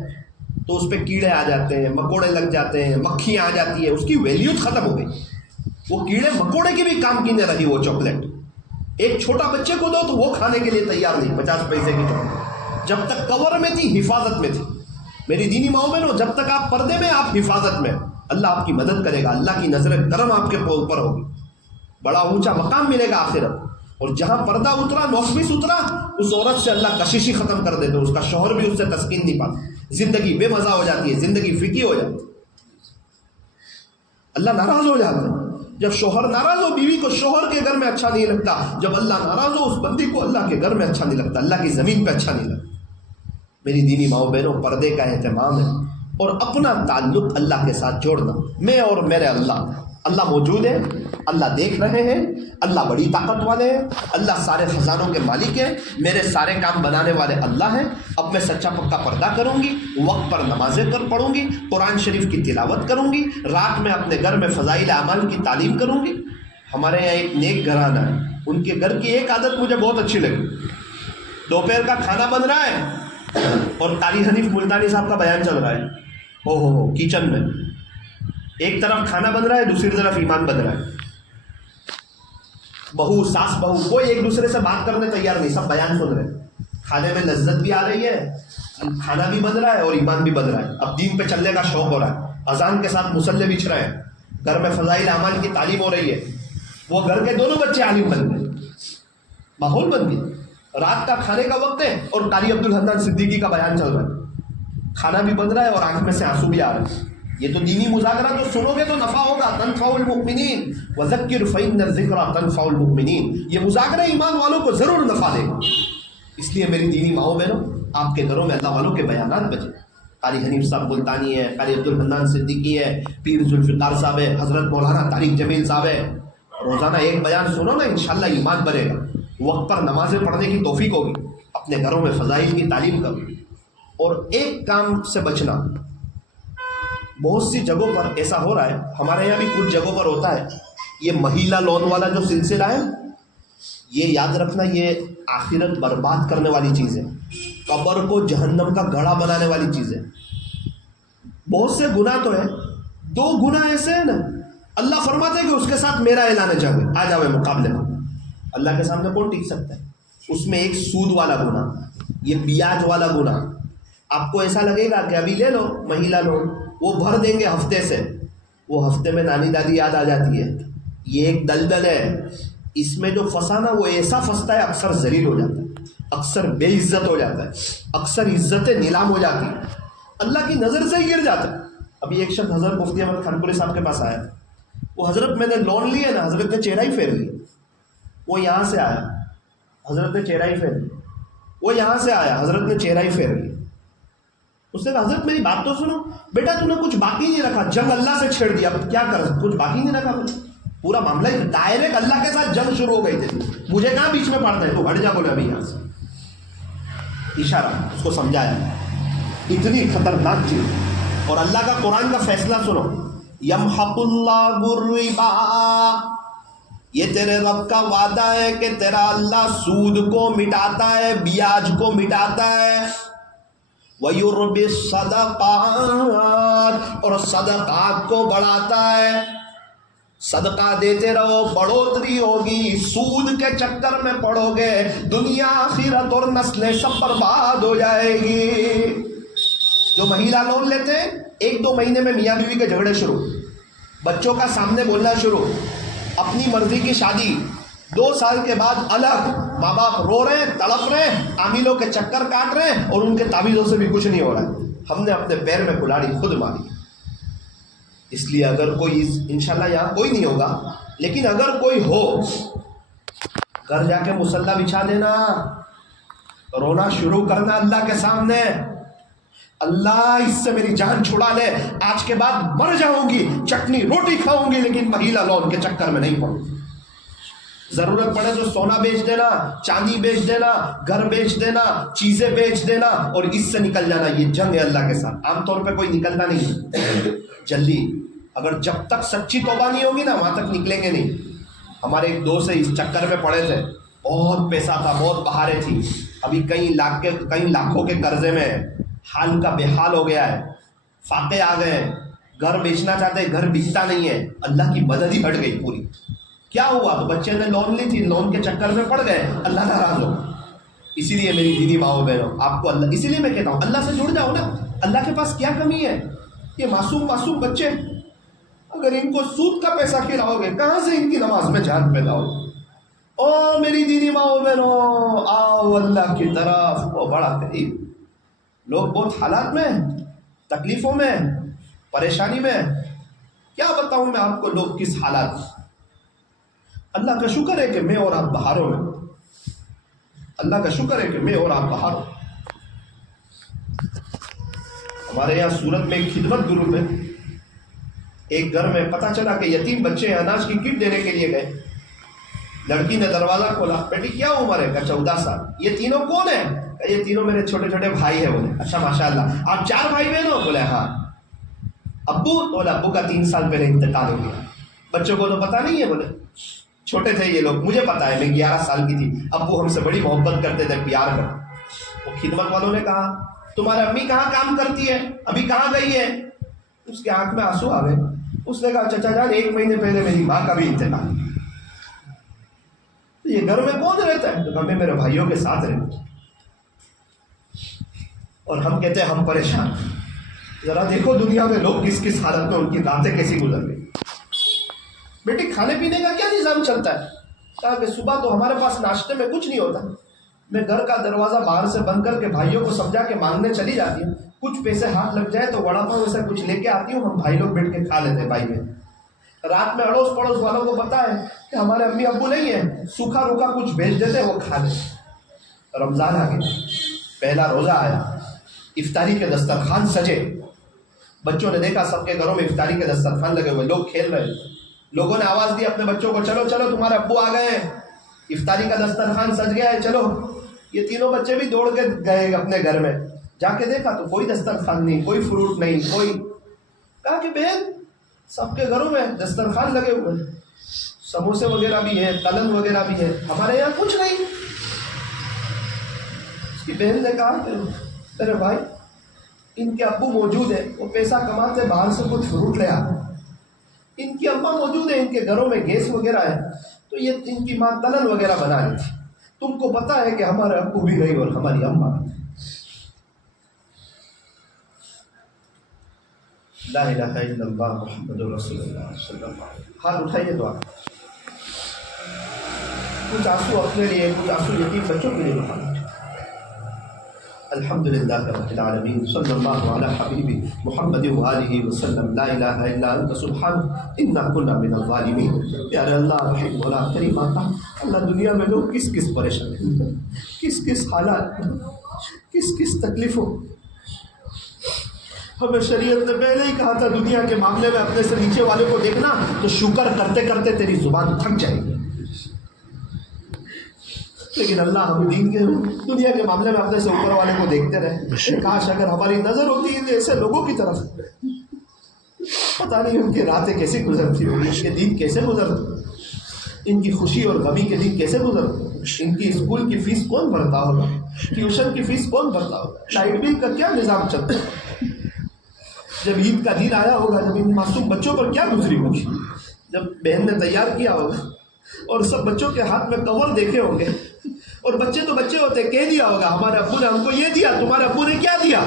تو اس پہ کیڑے آ جاتے ہیں، مکوڑے لگ جاتے ہیں، مکھیاں آ جاتی ہے، اس کی ویلیو ختم ہو گئی. وہ کیڑے مکوڑے کی بھی کام کی نہ رہی. وہ چاکلیٹ ایک چھوٹا بچے کو دو تو وہ کھانے کے لیے تیار نہیں. 50 پیسے کی چاکلیٹ جب تک کور میں تھی، حفاظت میں تھی. میری دینی ماؤں بہنوں، جب تک آپ پردے میں، آپ حفاظت میں، اللہ آپ کی مدد کرے گا. اللہ کی نظر کرم آپ کے اوپر ہوگی، بڑا اونچا مقام ملے گا آخرت. اور جہاں پردہ اترا، نوسفیس اترا، اس عورت سے اللہ کششی ختم کر دیتے. اس کا شوہر بھی اس سے تسکین نہیں پاتا، زندگی بے مزہ ہو جاتی ہے، زندگی فیکی ہو جاتی ہے. اللہ ناراض ہو جاتا ہے جب شوہر ناراض ہو. بیوی کو شوہر کے گھر میں اچھا نہیں لگتا، جب اللہ ناراض ہو اس بندی کو اللہ کے گھر میں اچھا نہیں لگتا، اللہ کی زمین پہ اچھا نہیں لگتا. میری دینی ماؤں بہنوں، پردے کا اہتمام ہے اور اپنا تعلق اللہ کے ساتھ جوڑنا. میں اور میرے اللہ، اللہ موجود ہے، اللہ دیکھ رہے ہیں، اللہ بڑی طاقت والے ہیں، اللہ سارے خزانوں کے مالک ہیں، میرے سارے کام بنانے والے اللہ ہیں. اب میں سچا پکا پردہ کروں گی، وقت پر نمازیں پڑھوں گی، قرآن شریف کی تلاوت کروں گی، رات میں اپنے گھر میں فضائل اعمال کی تعلیم کروں گی. ہمارے یہاں ایک نیک گھرانہ ہے، ان کے گھر کی ایک عادت مجھے بہت اچھی لگی. دوپہر کا کھانا بن رہا ہے اور قاری حنیف ملتانی صاحب کا بیان چل رہا ہے. ہو کچن میں ایک طرف کھانا بن رہا ہے، دوسری طرف ایمان بن رہا ہے. بہو، ساس بہو، کوئی ایک دوسرے سے بات کرنے تیار نہیں، سب بیان سن رہے ہیں. کھانے میں لذت بھی آ رہی ہے، کھانا بھی بن رہا ہے اور ایمان بھی بن رہا ہے. اب دین پہ چلنے کا شوق ہو رہا ہے، اذان کے ساتھ مصلے بچھ رہے ہیں، گھر میں فضائل اعمال کی تعلیم ہو رہی ہے. وہ گھر کے دونوں بچے عالم بن گئے، ماحول بن گیا. رات کا کھانے کا وقت ہے اور قاری عبدالحنان صدیقی کا بیان چل رہا ہے، کھانا بھی بن رہا ہے اور آنکھ میں سے آنسو بھی آ رہے ہیں. یہ تو دینی مذاکرہ تو سنو گے تو نفع ہوگا. تنفع المؤمنین وذکر فإن الذکرى تنفع المؤمنین. یہ مذاکرہ ایمان والوں کو ضرور نفع دے گا. اس لیے میری دینی ماؤں بہنوں، آپ کے گھروں میں اللہ والوں کے بیانات بچے. قاری حنیف صاحب ملتانی ہے، قاری عبدالحنان صدیقی ہے، پیر ذوالفقار صاحب ہے، حضرت مولانا طارق جمیل صاحب ہے. روزانہ ایک بیان سنو نا، انشاءاللہ ایمان بڑھے گا. وقت پر نمازیں پڑھنے کی توفیق ہوگی، اپنے گھروں میں فضائل کی تعلیم کرو. اور ایک کام سے بچنا، بہت سی جگہوں پر ایسا ہو رہا ہے، ہمارے یہاں بھی کچھ جگہوں پر ہوتا ہے. یہ مہیلا لون والا جو سلسلہ ہے، یہ یاد رکھنا، یہ آخرت برباد کرنے والی چیز ہے، قبر کو جہنم کا گڑھا بنانے والی چیز ہے. بہت سے گناہ تو ہیں، 2 گناہ ایسے ہیں نا، اللہ فرماتا ہے کہ اس کے ساتھ میرا اعلان جاوے، آ جاوے مقابلے میں. اللہ کے سامنے کون ٹک سکتا ہے؟ اس میں ایک سود والا گناہ، یہ بیاج والا گناہ. آپ کو ایسا لگے گا کہ ابھی لے لو مہیلا لون، وہ بھر دیں گے ہفتے سے، وہ ہفتے میں نانی دادی یاد آ جاتی ہے. یہ ایک دلدل ہے، اس میں جو پھنسانا وہ ایسا پھنستا ہے، اکثر ذلیل ہو جاتا ہے، اکثر بے عزت ہو جاتا ہے، اکثر عزتیں نیلام ہو جاتی ہیں، اللہ کی نظر سے گر جاتا ہے. ابھی ایک شخص حضرت مفتی احمد خان پوری صاحب کے پاس آیا، وہ حضرت میں نے لون لی ہے نا، حضرت نے چہرہ ہی پھیر لی. وہ یہاں سے آیا، حضرت نے چہرہ ہی پھیر لی. وہ یہاں سے آیا، حضرت نے چہرہ ہی پھیر لی. اس نے کہا حضرت میری بات تو سنو، بیٹا تو نے کچھ باقی نہیں رکھا، جنگ اللہ سے چھیڑ دیا، اب کیا کر، کچھ باقی نہیں رکھا. پورا معاملہ ڈائریکٹ اللہ کے ساتھ جنگ شروع ہو گئی تھی. مجھے کہاں بیچ میں پڑتا ہے، تو ہٹ جا، بولے ابھی یہاں سے. اشارہ اس کو سمجھایا، اتنی خطرناک چیز. اور اللہ کا قرآن کا فیصلہ سنو، یمحق اللہ الربا، یہ تیرے رب کا وعدہ ہے کہ تیرا اللہ سود کو مٹاتا ہے، بیاج کو مٹاتا ہے. وَيُرْبِ الصَّدَقَاتِ، اور صدقات کو بڑھاتا ہے. صدقہ دیتے رہو، بڑھوتری ہوگی. سود کے چکر میں پڑو گے، دنیا آخرت اور نسلیں سب برباد ہو جائے گی. جو مہیلا لون لیتے ہیں 1-2 مہینے میں میاں بیوی کے جھگڑے شروع، بچوں کا سامنے بولنا شروع، اپنی مرضی کی شادی. 2 سال کے بعد الگ، ماں باپ رو رہے ہیں، تڑپ رہے ہیں، عاملوں کے چکر کاٹ رہے ہیں، اور ان کے تعویذوں سے بھی کچھ نہیں ہو رہا ہے. ہم نے اپنے پیر میں کلاڑی خود ماری. اس لیے اگر کوئی، انشاءاللہ یہاں کوئی نہیں ہوگا، لیکن اگر کوئی ہو، گھر جا کے مصلی بچھا دینا، رونا شروع کرنا اللہ کے سامنے. اللہ اس سے میری جان چھڑا لے، آج کے بعد مر جاؤں گی، چٹنی روٹی کھاؤں گی، لیکن مہیلا لون کے چکر میں نہیں پڑوں. ضرورت پڑے تو سونا بیچ دینا، چاندی بیچ دینا، گھر بیچ دینا، چیزیں بیچ دینا، اور اس سے نکل جانا. یہ جنگ ہے اللہ کے ساتھ. عام طور پہ کوئی نکلتا نہیں جلدی. اگر جب تک سچی توبہ نہیں ہوگی نا، وہاں تک نکلیں گے نہیں. ہمارے ایک دوست اس چکر میں پڑے تھے، بہت پیسہ تھا، بہت بہاریں تھی، ابھی کئی لاکھوں کے قرضے میں، حال کا بے حال ہو گیا ہے، فاقے آ گئے، گھر بیچنا چاہتے، گھر بکتا نہیں ہے. اللہ کی مدد ہی ہٹ گئی پوری. کیا ہوا؟ تو بچے نے لون لی تھی، لون کے چکر میں پڑ گئے، اللہ ناراض ہو. اسی لیے میری دیدی ماؤں بہنوں، آپ کو اللہ، اسی لیے میں کہتا ہوں اللہ سے جڑ جاؤ نا. اللہ کے پاس کیا کمی ہے؟ یہ معصوم بچے، اگر ان کو سود کا پیسہ کھلاؤ گے، کہاں سے ان کی نماز میں جان پیدا ہو؟ او میری دیدی ماؤں بہنوں، آؤ اللہ کی طرف، وہ بڑا قریب. لوگ بہت حالات میں، تکلیفوں میں، پریشانی میں، کیا بتاؤں میں آپ کو لوگ کس حالات. اللہ کا شکر ہے کہ میں اور آپ بہاروں میں، اللہ کا شکر ہے کہ میں اور آپ بہاروں. ہمارے یہاں سورت میں ایک خدمت گروپ ہے. ایک گھر میں پتہ چلا کہ یتیم بچے اناج کی کٹ دینے کے لیے گئے. لڑکی نے دروازہ کھولا، بیٹی کیا عمر ہے؟ کہا 14 سال. یہ تینوں کون ہیں؟ کہا یہ تینوں میرے چھوٹے چھوٹے بھائی ہیں. بولے اچھا ماشاءاللہ، آپ 4 بھائی بہن ہو؟ بولے ہاں. ابو؟ تو بولے ابو کا 3 سال پہلے انتقال ہو گیا. بچوں کو تو پتہ نہیں ہے. بولے چھوٹے تھے یہ لوگ، مجھے پتا ہے، میں 11 سال کی تھی، ابو ہم سے بڑی محبت کرتے تھے، پیار کرتے. وہ خدمت والوں نے کہا تمہاری امی کہاں کام کرتی ہے، ابھی کہاں گئی ہے؟ اس کے آنکھ میں آنسو آ گئے. اس نے کہا چچا جان 1 مہینے پہلے میری ماں کا بھی انتقال. یہ گھر میں کون رہتا ہے؟ تو میں میرے بھائیوں کے ساتھ رہتا ہوں. اور ہم کہتے ہیں ہم پریشان. ذرا دیکھو دنیا میں لوگ کس کس حالت میں، ان کی راتیں کیسی گزر گئی. بیٹی کھانے پینے کا کیا نظام چلتا ہے؟ کہا کہ صبح تو ہمارے پاس ناشتے میں کچھ نہیں ہوتا، میں گھر کا دروازہ باہر سے بند کر کے بھائیوں کو سمجھا کے مانگنے چلی جاتی ہوں، کچھ پیسے ہاتھ لگ جائے تو وڑا پاؤ ایسا کچھ لے کے آتی ہوں، ہم بھائی لوگ بیٹھ کے کھا لیتے ہیں بھائی میں. رات میں اڑوس پڑوس والوں کو پتا ہے کہ ہمارے امی ابو نہیں ہیں، سوکھا روکھا کچھ بھیج دیتے، وہ کھا لیتے. رمضان آ گیا، پہلا روزہ آیا، افطاری کے دسترخوان سجے. بچوں نے دیکھا سب کے گھروں میں افطاری کے دسترخوان لگے ہوئے، لوگ کھیل رہے. لوگوں نے آواز دی اپنے بچوں کو، چلو چلو تمہارے ابو آ گئے ہیں، افطاری کا دسترخوان سج گیا ہے، چلو. یہ تینوں بچے بھی دوڑ کے گئے اپنے گھر میں. جا کے دیکھا تو کوئی دسترخوان نہیں، کوئی فروٹ نہیں، کوئی. کہا کہ بہن سب کے گھروں میں دسترخوان لگے ہوئے، سموسے وغیرہ بھی ہیں، تلن وغیرہ بھی ہے، ہمارے یہاں کچھ نہیں. اس کی بہن نے کہا کہ ارے بھائی ان کے ابو موجود ہیں، وہ پیسہ کماتے، باہر سے کچھ فروٹ لے آتے. ان کی اماں موجود ہے، ان کے گھروں میں گیس وغیرہ ہے، تو یہ ان کی ماں تلن وغیرہ بنا رہی تھی. تم کو پتا ہے کہ ہمارے ابو بھی نہیں اور ہماری اماں بھی. لا الہ الا اللہ محمد رسول اللہ صلی اللہ علیہ وسلم. ہاتھ اٹھائیے دعا. کچھ آنسو اپنے لیے، کچھ آنسو یتیم بچوں کے لیے بہانا. الحمدللہ رب العالمین، صلی اللہ علی حبیبی محمد وآلہ وسلم. لا الہ الا انت سبحانک انا کنا من الظالمین. پیارے اللہ رحیم مولا کریم آقا، اللہ دنیا میں لوگ کس کس پریشانی، کس کس حالات، کس کس تکلیفوں. ہمیں شریعت نے پہلے ہی کہا تھا دنیا کے معاملے میں اپنے سے نیچے والے کو دیکھنا تو شکر کرتے کرتے تیری زبان تھک جائے گی. لیکن اللہ ہم دنیا کے معاملے میں اپنے سے اوپر والے کو دیکھتے رہے. کاش اگر ہماری نظر ہوتی ہے ایسے لوگوں کی طرف، پتہ نہیں ان کی راتیں کیسی گزرتی ہوگی، ان کے دن کیسے گزرتے. ان کی خوشی اور غمی کے دن کیسے گزرتے؟ ان کی اسکول کی فیس کون بھرتا ہوگا؟ ٹیوشن کی فیس کون بھرتا ہوگا؟ لائٹ بل کا کیا نظام چلتا ہے؟ جب عید کا دن آیا ہوگا، جب ان معصوم بچوں پر کیا گزری ہوگی، جب بہن نے تیار کیا ہوگا اور سب بچوں کے ہاتھ میں کور دیکھے ہوں گے، اور بچے تو بچے ہوتے، کہہ دیا ہوگا ہمارے ابو نے ہم کو یہ دیا، تمہارے ابو نے کیا دیا؟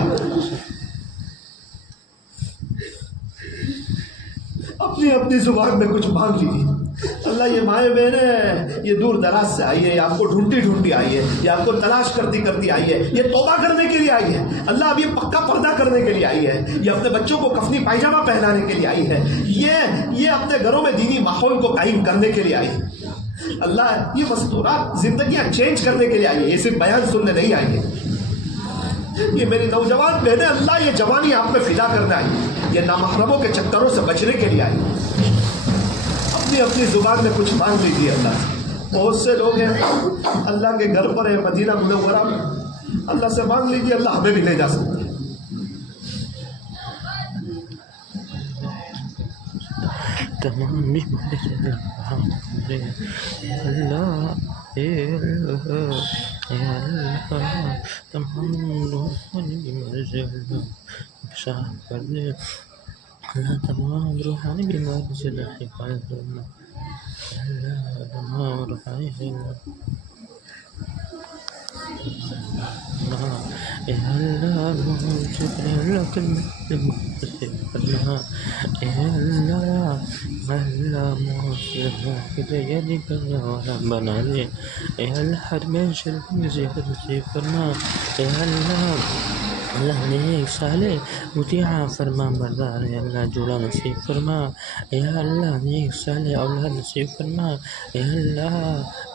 اپنی اپنی زبان میں کچھ مانگ لیجیے۔ اللہ یہ مائیں بہنیں یہ دور دراز سے آئی ہے، یہ آپ کو ڈھونڈتی ڈھونڈتی آئی ہے، یہ آپ کو تلاش کرتی کرتی آئی ہے، یہ توبہ کرنے کے لیے آئی ہے، اللہ اب یہ پکا پردہ کرنے کے لیے آئی ہے، یہ اپنے بچوں کو کفنی پائجامہ پہنانے کے لیے آئی ہے، یہ اپنے گھروں میں دینی ماحول کو قائم کرنے کے لیے آئی ہے۔ اللہ یہ مستورات زندگیاں چینج کرنے کے لیے آئی ہے، یہ صرف بیان سننے نہیں آئی ہے۔ یہ میری نوجوان بہنیں، اللہ یہ جوانی آپ میں فدا کرنے آئی ہے، یہ نامحرموں کے چکروں سے بچنے کے لیے آئی ہے۔ اپنی زبان میں کچھ مانگ لیجیے اللہ سے۔ بہت سے لوگ ہیں اللہ کے گھر پر ہے مدینہ منورہ میں، اللہ سے مانگ لیجیے، اللہ ہمیں بھی لے جا سکتے ہیں۔ تمام تمام روحانی بیماری سے حفاظت کرنا، تمام روحانی بنا دے، ہر میں کرنا، اللہ نیک صالح مطیع فرما بردار ہے، اللہ جوڑا نصیب فرما، یا اللہ نیک صالح اولاد نصیب فرما، یا اللہ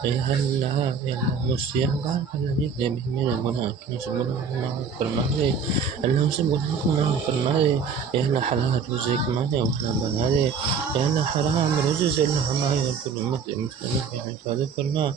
یا اللہ یا اللہ مسیح بار اللہ جتنے بھی میرے گناہ کی سے گناہ معاف فرما دے، اللہ ان سے گناہ کو معاف فرما دے، یا اللہ حلال روزے کما دے اپنا بنا دے، یا اللہ حرام روزے سے اللہ ہمارے اور کل امت مسلمین کی حفاظت فرما۔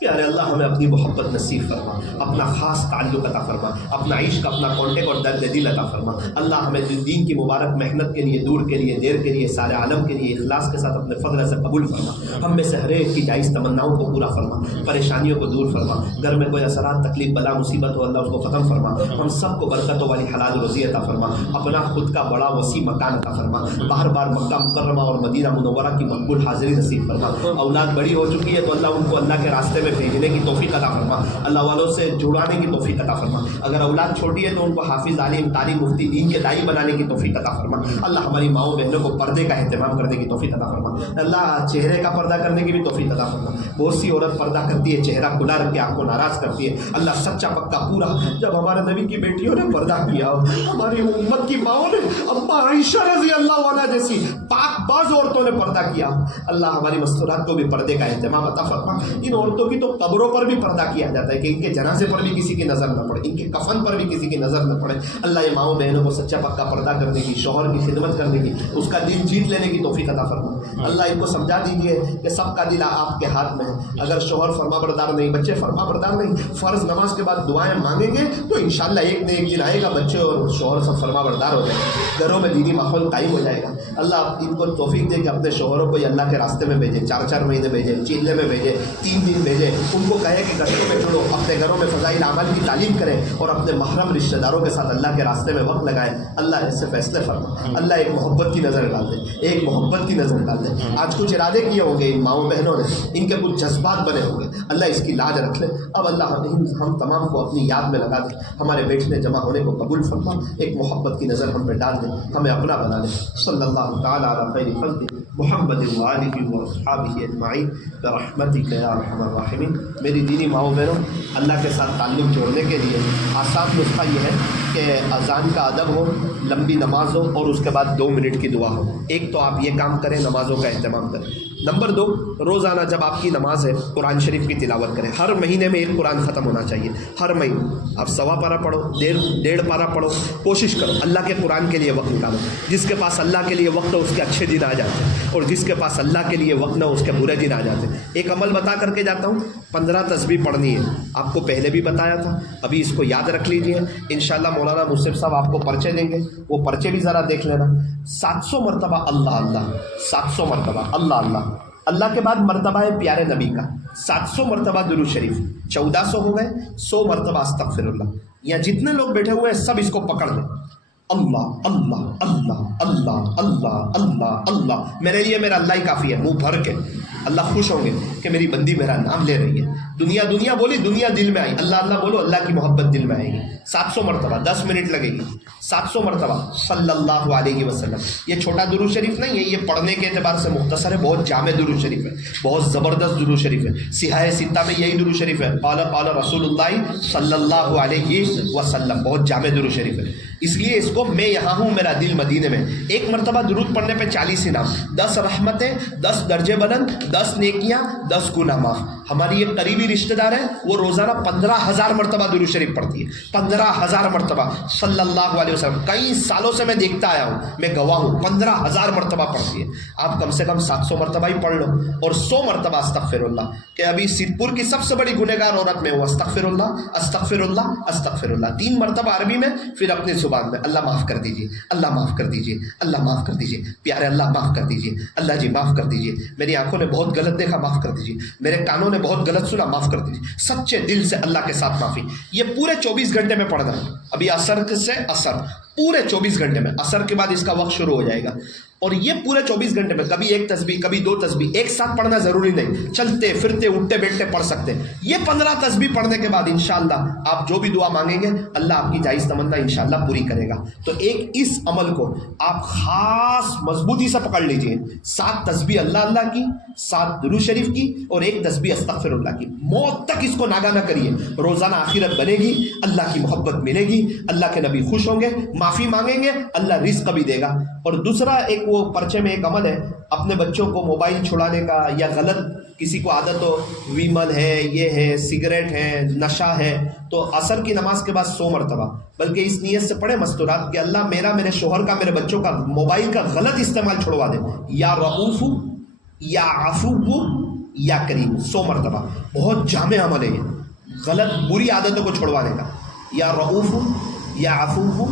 پیارے اللہ ہمیں اپنی محبت نصیب فرما، اپنا خاص تعلق عطا فرما، اپنا عشق، اپنا کانٹیکٹ اور درد دل عطا فرما۔ اللہ ہمیں دین کی مبارک محنت کے لیے، دور کے لیے، دیر کے لیے، سارے عالم کے لیے اخلاص کے ساتھ اپنے فضل سے قبول فرما۔ ہم میں سے ہر ایک کی جائز تمناؤں کو پورا فرما، پریشانیوں کو دور فرما، گھر میں کوئی اثرات، تکلیف، بلا، مصیبت ہو اللہ اس کو ختم فرما۔ ہم سب کو برکتوں والی حلال روزی عطا فرما، اپنا خود کا بڑا وسیع مکان عطا فرما، بار بار مکہ مکرمہ اور مدینہ منورہ کی مقبول حاضری نصیب فرما۔ اولاد بڑی ہو چکی ہے تو اللہ ان کو اللہ کے راستے میں بھیجنے کی توفیق عطا فرما، اللہ والوں سے جڑانے کی توفیق عطا فرما۔ اگر اولاد چھوٹی ہے تو ان کو حافظ، عالم، طالب، مفتی، دین کے داعی بنانے کی توفیق عطا فرما۔ اللہ ہماری ماؤں بہنوں کو پردے کا اہتمام کرنے کی توفیق عطا فرما، اللہ چہرے کا پردہ کرنے کی بھی توفیق عطا فرما۔ بہت سی عورت پردہ کرتی ہے، چہرہ کھلا رکھ کے آپ کو ناراض کرتی ہے، اللہ سچا پکا پورا، جب ہمارے نبی کی بیٹیوں نے پردہ کیا، ہماری امت کی ماؤں نے، اما عائشہ رضی اللہ عنہا جیسی پاک باز عورتوں نے پردہ کیا، اللہ ہماری مستورات کو بھی پردے کا اہتمام عطا فرما۔ ان عورتوں کی تو قبروں پر بھی پردہ کیا جاتا ہے کہ ان کے جنازے پر بھی کسی کی نظر نہ پڑے، ان کے کفن پر بھی کسی کی نظر نہ پڑے۔ اللہ یہ ماؤں بہنوں کو سچا پکا پردہ کرنے کی، شوہر کی خدمت کرنے کی، اس کا دل جیت لینے کی توفیق عطا فرما۔ اللہ ان کو سمجھا دیجیے کہ سب کا دل آپ کے ہاتھ میں ہے، اگر شوہر فرما بردار نہیں، بچے فرما بردار نہیں، فرض نماز کے بعد دعائیں مانگیں گے تو انشاءاللہ ایک نہ ایک دن آئے گا بچے اور شوہر سب فرما بردار ہو جائے گا، گھروں میں دینی ماحول قائم ہو جائے گا۔ اللہ ان کو توفیق دے کہ اپنے شوہروں کو یہ اللہ کے راستے میں بھیجے، 4 مہینے بھیجے، چیلنے میں بھیجے، 3 دن بھیجے، ان کو کہے کہ گھروں میں چھوڑو، اپنے گھروں میں فضائل اعمال کی تعلیم کریں اور اپنے محرم رشتہ داروں کے ساتھ اللہ کے راستے میں وقت لگائیں۔ اللہ ایسے فیصلے فرما، اللہ ایک محبت کی نظر ڈال دے، ایک محبت کی نظر ڈال دے۔ آج کچھ ارادے کیے ہوں گے ان ماؤں بہنوں نے، ان کے کچھ جذبات بنے ہوں گے، اللہ اس کی لاج رکھ لے۔ اب اللہ ہم تمام کو اپنی یاد میں لگا دے، ہمارے بیٹھنے جمع ہونے کو قبول فرما، ایک محبت کی نظر ہم پہ ڈال دے، ہمیں اپنا بنا دے۔ صلی اللہ تعالیٰ علی خیر خلقہ محمد وآلہ واصحابہ اجمعین برحمتک یا ارحم الراحمین۔ میری دینی ماؤں بہنوں، اللہ کے ساتھ تعلق جوڑنے کے لیے آسان نسخہ یہ ہے کہ اذان کا ادب ہو، لمبی نماز ہو اور اس کے بعد 2 منٹ کی دعا ہو۔ ایک تو آپ یہ کام کریں، نمازوں کا اہتمام کریں۔ نمبر 2، روزانہ جب آپ کی نماز ہے قرآن شریف کی تلاوت کریں، ہر مہینے میں ایک قرآن ختم ہونا چاہیے، ہر مہینے آپ 1.25 پارہ پڑھو، 1.5 پارہ پڑھو، کوشش کرو اللہ کے قرآن کے لیے وقت نکالو۔ جس کے پاس اللہ کے لیے وقت ہو اس کے اچھے دن آ جاتے ہیں، اور جس کے پاس اللہ کے لیے وقت نہ ہو اس کے برے دن آ جاتے ہیں۔ ایک عمل بتا کر کے جاتا ہوں، 15 تسبیح پڑھنی ہے، آپ کو پہلے بھی بتایا تھا، ابھی اس کو یاد رکھ لیجئے۔ انشاءاللہ مولانا مصطفی صاحب آپ کو پرچے دیں گے، وہ پرچے بھی ذرا دیکھ لینا۔ 700 مرتبہ اللہ اللہ، 700 مرتبہ اللہ اللہ، اللہ کے بعد مرتبہ ہے پیارے نبی کا 700 مرتبہ درود شریف، 1400 ہو گئے، 100 مرتبہ استغفر اللہ. یا جتنے لوگ بیٹھے ہوئے ہیں سب اس کو پکڑ لیں. اللہ اللہ اللہ اللہ اللہ اللہ اللہ. میرے لیے میرا اللہ ہی کافی ہے، منہ بھر کے. اللہ خوش ہوں گے کہ میری بندی میرا نام لے رہی ہے. دنیا دنیا بولی، دنیا دل میں آئی. اللہ اللہ بولو، اللہ کی محبت دل میں آئے گی. 700 مرتبہ 10 منٹ لگے گی. 700 مرتبہ صلی اللہ علیہ وسلم. یہ چھوٹا درود شریف نہیں ہے، یہ پڑھنے کے اعتبار سے مختصر ہے، بہت جامع درود شریف ہے، بہت زبردست درود شریف ہے. سیاہ ستہ میں یہی درود شریف ہے، قال قال رسول اللہ صلی اللہ علیہ وسلم. بہت جامع درود شریف ہے. اس لیے اس کو میں یہاں ہوں میرا دل مدینے میں. ایک مرتبہ درود پڑھنے پہ 40 انعام، 10 رحمتیں، 10 درجے بلند، 10 نیکیاں، 10 گناہ معاف. ہماری ایک قریبی رشتہ دار ہے، وہ روزانہ 15,000 مرتبہ درود شریف پڑھتی ہے. 15,000 مرتبہ صلی اللہ علیہ وسلم. کئی سالوں سے میں دیکھتا آیا ہوں، میں گواہ ہوں، 15,000 مرتبہ پڑھتی ہے. آپ کم سے کم 700 مرتبہ ہی پڑھ لو، اور 100 مرتبہ استغفر اللہ. کہ ابھی سیدپور کی سب سے بڑی گنہگار عورت میں ہوں، استغفر اللہ استغفر اللہ استغفر اللہ. 3 مرتبہ عربی میں، پھر اپنی زبان میں. اللہ معاف کر دیجیے، اللہ معاف کر دیجیے، اللہ معاف کر دیجیے، پیارے اللہ معاف کر دیجیے، اللہ جی معاف کر دیجیے. میری آنکھوں نے بہت غلط دیکھا، معاف کر دیجیے. میرے کانوں نے بہت غلط سنا، معاف کر دیجیے. سچے دل سے اللہ کے ساتھ معافی. یہ پورے 24 گھنٹے میں پڑھنا. ابھی عصر سے عصر، پورے 24 گھنٹے میں. عصر کے بعد اس کا وقت شروع ہو جائے گا. اور یہ پورے 24 گھنٹے میں کبھی ایک تسبیح، کبھی 2 تسبیح ایک ساتھ پڑھنا ضروری نہیں، چلتے پھرتے اٹھتے بیٹھتے پڑھ سکتے. یہ 15 تسبیح پڑھنے کے بعد انشاءاللہ آپ جو بھی دعا مانگیں گے اللہ آپ کی جائز تمنا انشاءاللہ پوری کرے گا. تو ایک اس عمل کو آپ خاص مضبوطی سے پکڑ لیجئے. 7 تسبیح اللہ اللہ کی، 7 درود شریف کی، اور 1 تسبیح استغفر اللہ کی. موت تک اس کو ناگا نہ کریے. روزانہ آخرت بنے گی، اللہ کی محبت ملے گی، اللہ کے نبی خوش ہوں گے، معافی مانگیں گے، اللہ رزق بھی دے گا. اور دوسرا ایک وہ پرچے میں ایک عمل ہے اپنے بچوں کو موبائل چھڑانے کا، یا غلط کسی کو عادت ہو، ویمن ہے، یہ ہے، سگریٹ ہے، نشہ ہے، تو عصر کی نماز کے بعد 100 مرتبہ، بلکہ اس نیت سے پڑھے مستورات کہ اللہ میرا، میرے شوہر کا، میرے بچوں کا موبائل کا غلط استعمال چھڑوا دے. یا رؤوف یا عفو یا کریم. 100 مرتبہ. بہت جامع عمل ہے یہ، غلط بری عادتوں کو چھڑوانے کا. یا رؤوف یا عفو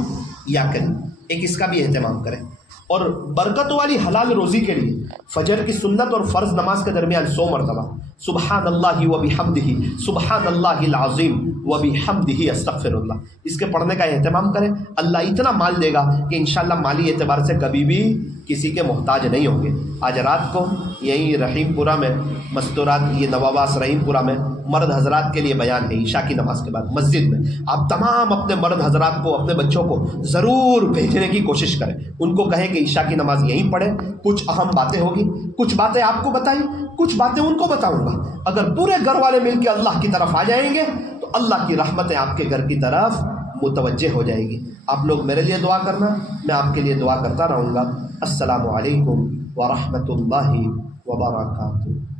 یا کریم. ایک اس کا بھی اہتمام کریں. اور برکت والی حلال روزی کے لیے فجر کی سنت اور فرض نماز کے درمیان 100 مرتبہ سبحان اللہ و بحمدہ، سبحان اللہ العظیم و بحمدہ استغفر اللہ. اس کے پڑھنے کا اہتمام کریں. اللہ اتنا مال دے گا کہ انشاءاللہ مالی اعتبار سے کبھی بھی کسی کے محتاج نہیں ہوں گے. آج رات کو یہیں رحیم پورہ میں، مستورات یہ نواباس رحیم پورہ میں مرد حضرات کے لیے بیان ہے عشاء کی نماز کے بعد مسجد میں. آپ تمام اپنے مرد حضرات کو، اپنے بچوں کو ضرور بھیجنے کی کوشش کریں. ان کو کہیں کہ عشاء کی نماز یہیں پڑھیں. کچھ اہم باتیں ہوگی، کچھ باتیں آپ کو بتائیں، کچھ باتیں ان کو بتاؤں گا. اگر پورے گھر والے مل کے اللہ کی طرف آ جائیں گے تو اللہ کی رحمتیں آپ کے گھر کی طرف متوجہ ہو جائے گی. آپ لوگ میرے لیے دعا کرنا، میں آپ کے لیے دعا کرتا رہوں گا. السلام علیکم ورحمۃ اللہ وبرکاتہ.